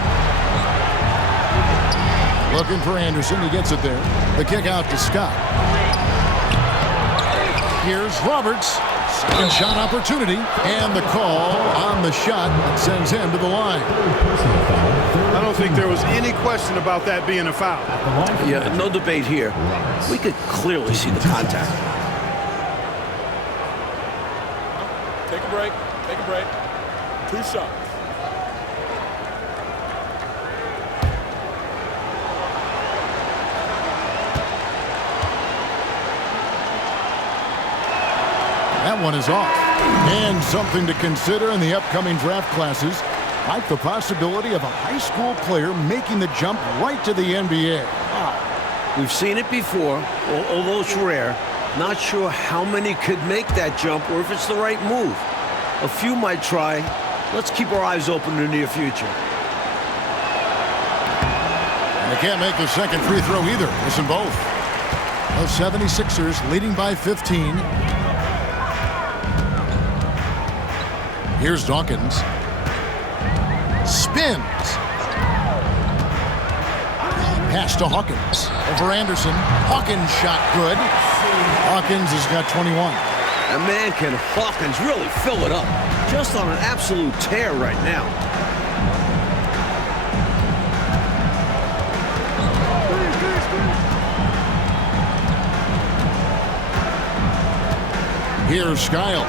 Looking for Anderson. He gets it there. The kick out to Scott. Here's Roberts. Second shot opportunity. And the call on the shot that sends him to the line. I don't think there was any question about that being a foul. Yeah, no debate here. We could clearly see the contact. Take a break. Take a break. 2 shots. That one is off. And something to consider in the upcoming draft classes, like the possibility of a high school player making the jump right to the NBA. We've seen it before, although it's rare. Not sure how many could make that jump or if it's the right move. A few might try. Let's keep our eyes open in the near future. And they can't make the second free throw either. Listen both. The 76ers leading by 15. Here's Dawkins. Spins. Pass to Hawkins. Over Anderson. Hawkins shot good. Hawkins has got 21. And man, can Hawkins really fill it up. Just on an absolute tear right now. Here's Skiles.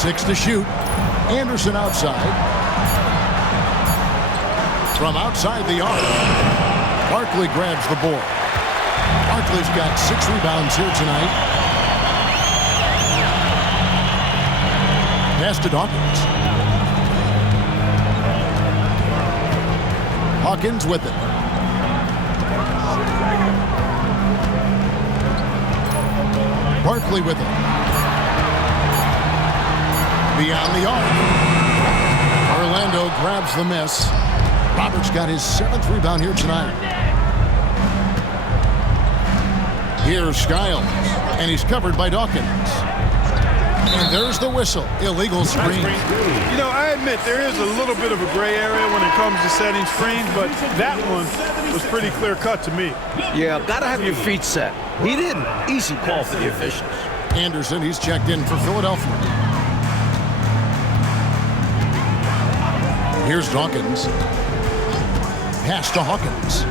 6 to shoot. Anderson outside. From outside the arc. Barkley grabs the board. Barkley's got 6 rebounds here tonight. Pass to Hawkins. Hawkins with it. Barkley with it. Beyond the arc. Orlando grabs the miss. Roberts got his 7th rebound here tonight. Here's Skiles, and he's covered by Dawkins. And there's the whistle. Illegal screen. You know, I admit there is a little bit of a gray area when it comes to setting screens, but that one was pretty clear cut to me. Yeah, gotta have your feet set. He didn't. Easy call for the officials. Anderson, he's checked in for Philadelphia. Here's Dawkins. Pass to Hawkins.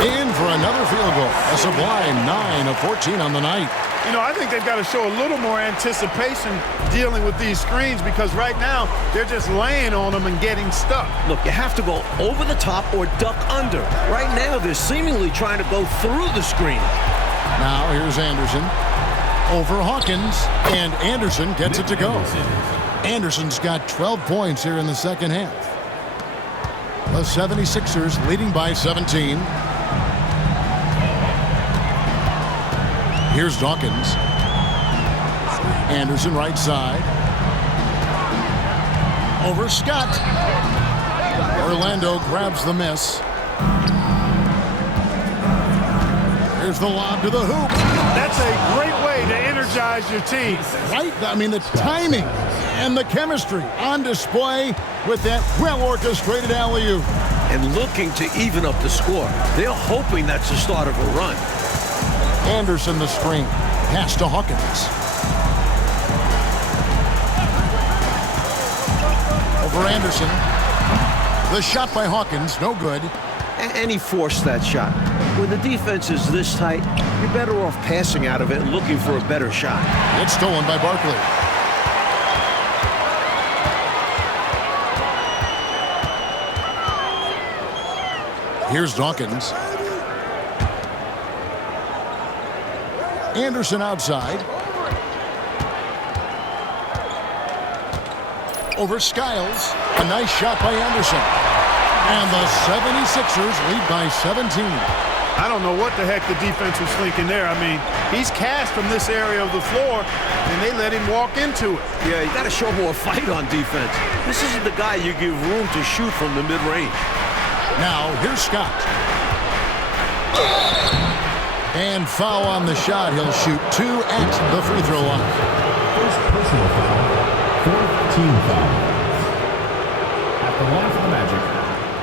In for another field goal. A sublime 9 of 14 on the night. You know, I think they've got to show a little more anticipation dealing with these screens because right now they're just laying on them and getting stuck. Look, you have to go over the top or duck under. Right now, they're seemingly trying to go through the screen. Now here's Anderson. Over Hawkins, and Anderson gets it to go. Anderson's got 12 points here in the second half. The 76ers leading by 17. Here's Dawkins. Anderson right side. Over Scott. Orlando grabs the miss. Here's the lob to the hoop. That's a great way to energize your team. Right? I mean, the timing and the chemistry on display with that well-orchestrated alley-oop. And looking to even up the score. They're hoping that's the start of a run. Anderson the screen. Pass to Hawkins. Over Anderson. The shot by Hawkins, no good. And he forced that shot. When the defense is this tight, you're better off passing out of it and looking for a better shot. It's stolen by Barkley. Here's Dawkins. Anderson outside. Over Skiles. A nice shot by Anderson. And the 76ers lead by 17. I don't know what the heck the defense was thinking there. I mean, he's cast from this area of the floor, and they let him walk into it. Yeah, you got to show more fight on defense. This isn't the guy you give room to shoot from the mid-range. Now, here's Scott. And foul on the shot. He'll shoot 2 at the free throw line. First personal foul, 4th team foul. At the line for the Magic,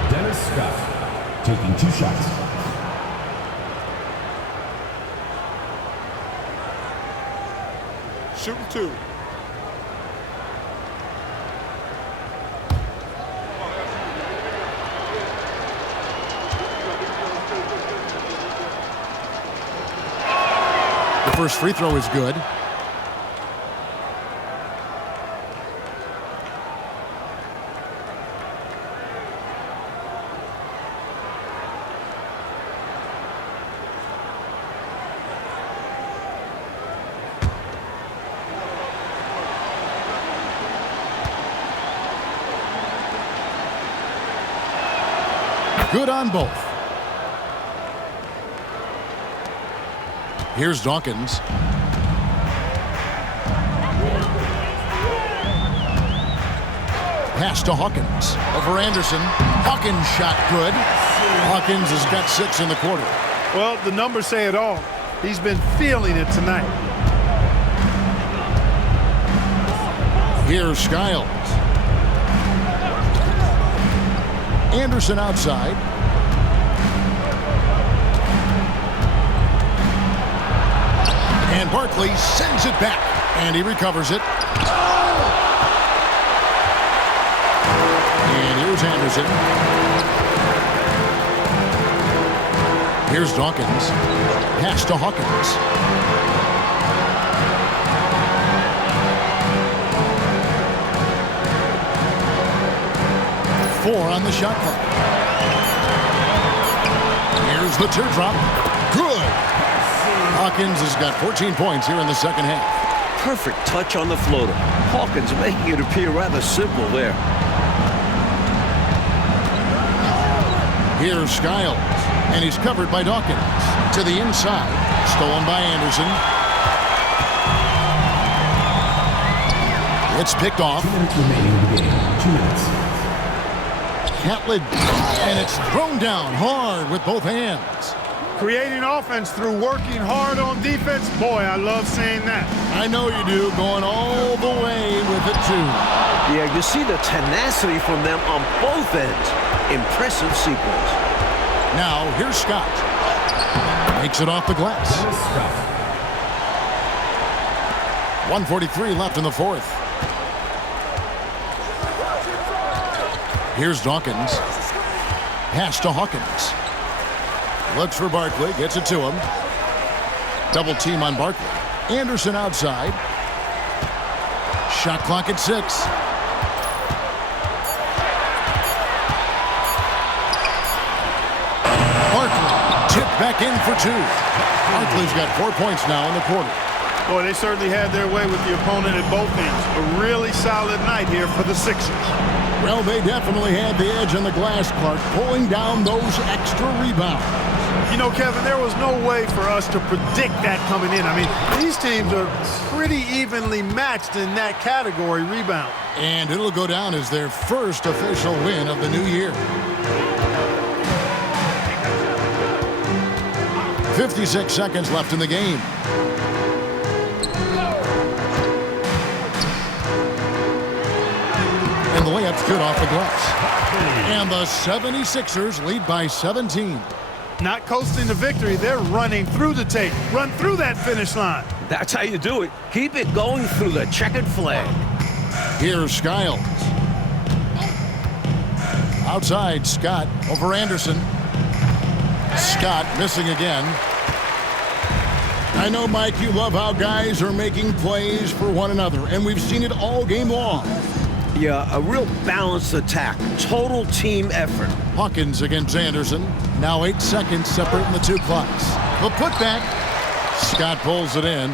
Dennis Scott, taking 2 shots. Shooting 2. The first free throw is good. Good on both. Here's Dawkins. Pass to Hawkins. Over Anderson. Hawkins shot good. Hawkins has got 6 in the quarter. Well, the numbers say it all. He's been feeling it tonight. Here's Skiles. Anderson outside. And Barkley sends it back. And he recovers it. And here's Anderson. Here's Dawkins. Pass to Hawkins. Four on the shot clock. Here's the teardrop. Good. Hawkins has got 14 points here in the second half. Perfect touch on the floater. Hawkins making it appear rather simple there. Here's Skiles, and he's covered by Dawkins. To the inside, stolen by Anderson. It's picked off. 2 minutes remaining in the game. 2 minutes. Catlett, and it's thrown down hard with both hands. Creating offense through working hard on defense. Boy, I love seeing that. I know you do, going all the way with it, too. Yeah, you see the tenacity from them on both ends. Impressive sequence. Now, here's Scott. Makes it off the glass. 1:43 left in the fourth. Here's Dawkins. Pass to Hawkins. Looks for Barkley, gets it to him. Double team on Barkley. Anderson outside. Shot clock at 6. Barkley tipped back in for 2. Barkley's got 4 points now in the quarter. Boy, they certainly had their way with the opponent at both ends. A really solid night here for the Sixers. Well, they definitely had the edge on the glass, Clark, pulling down those extra rebounds. You know, Kevin, there was no way for us to predict that coming in. I mean, these teams are pretty evenly matched in that category, rebound. And it'll go down as their first official win of the new year. 56 seconds left in the game. And the layup's good off the glass. And the 76ers lead by 17. Not coasting to victory, they're running through the tape. Run through that finish line. That's how you do it. Keep it going through the checkered flag. Here's Skiles. Outside, Scott over Anderson. Scott missing again. I know, Mike, you love how guys are making plays for one another, and we've seen it all game long. Yeah, a real balanced attack. Total team effort. Hawkins against Anderson. Now 8 seconds separating the two clocks. The putback. Scott pulls it in.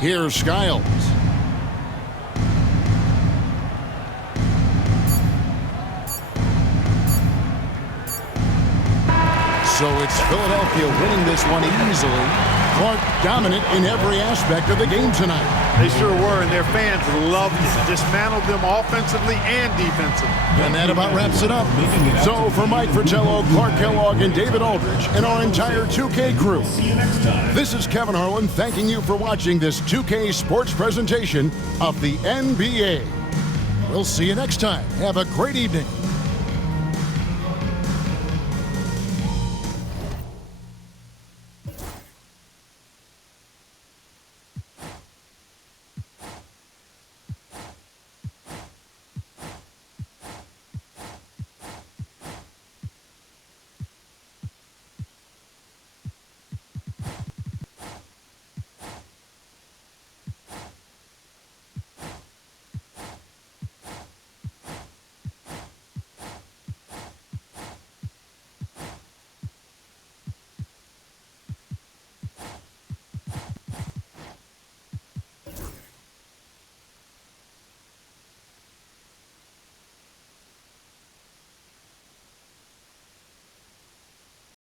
Here's Skiles. So it's Philadelphia winning this one easily. Clark dominant in every aspect of the game tonight. They sure were, and their fans loved it. Dismantled them offensively and defensively. And that about wraps it up. So for Mike Fratello, Clark Kellogg, and David Aldridge, and our entire 2K crew, this is Kevin Harlan thanking you for watching this 2K sports presentation of the NBA. We'll see you next time. Have a great evening.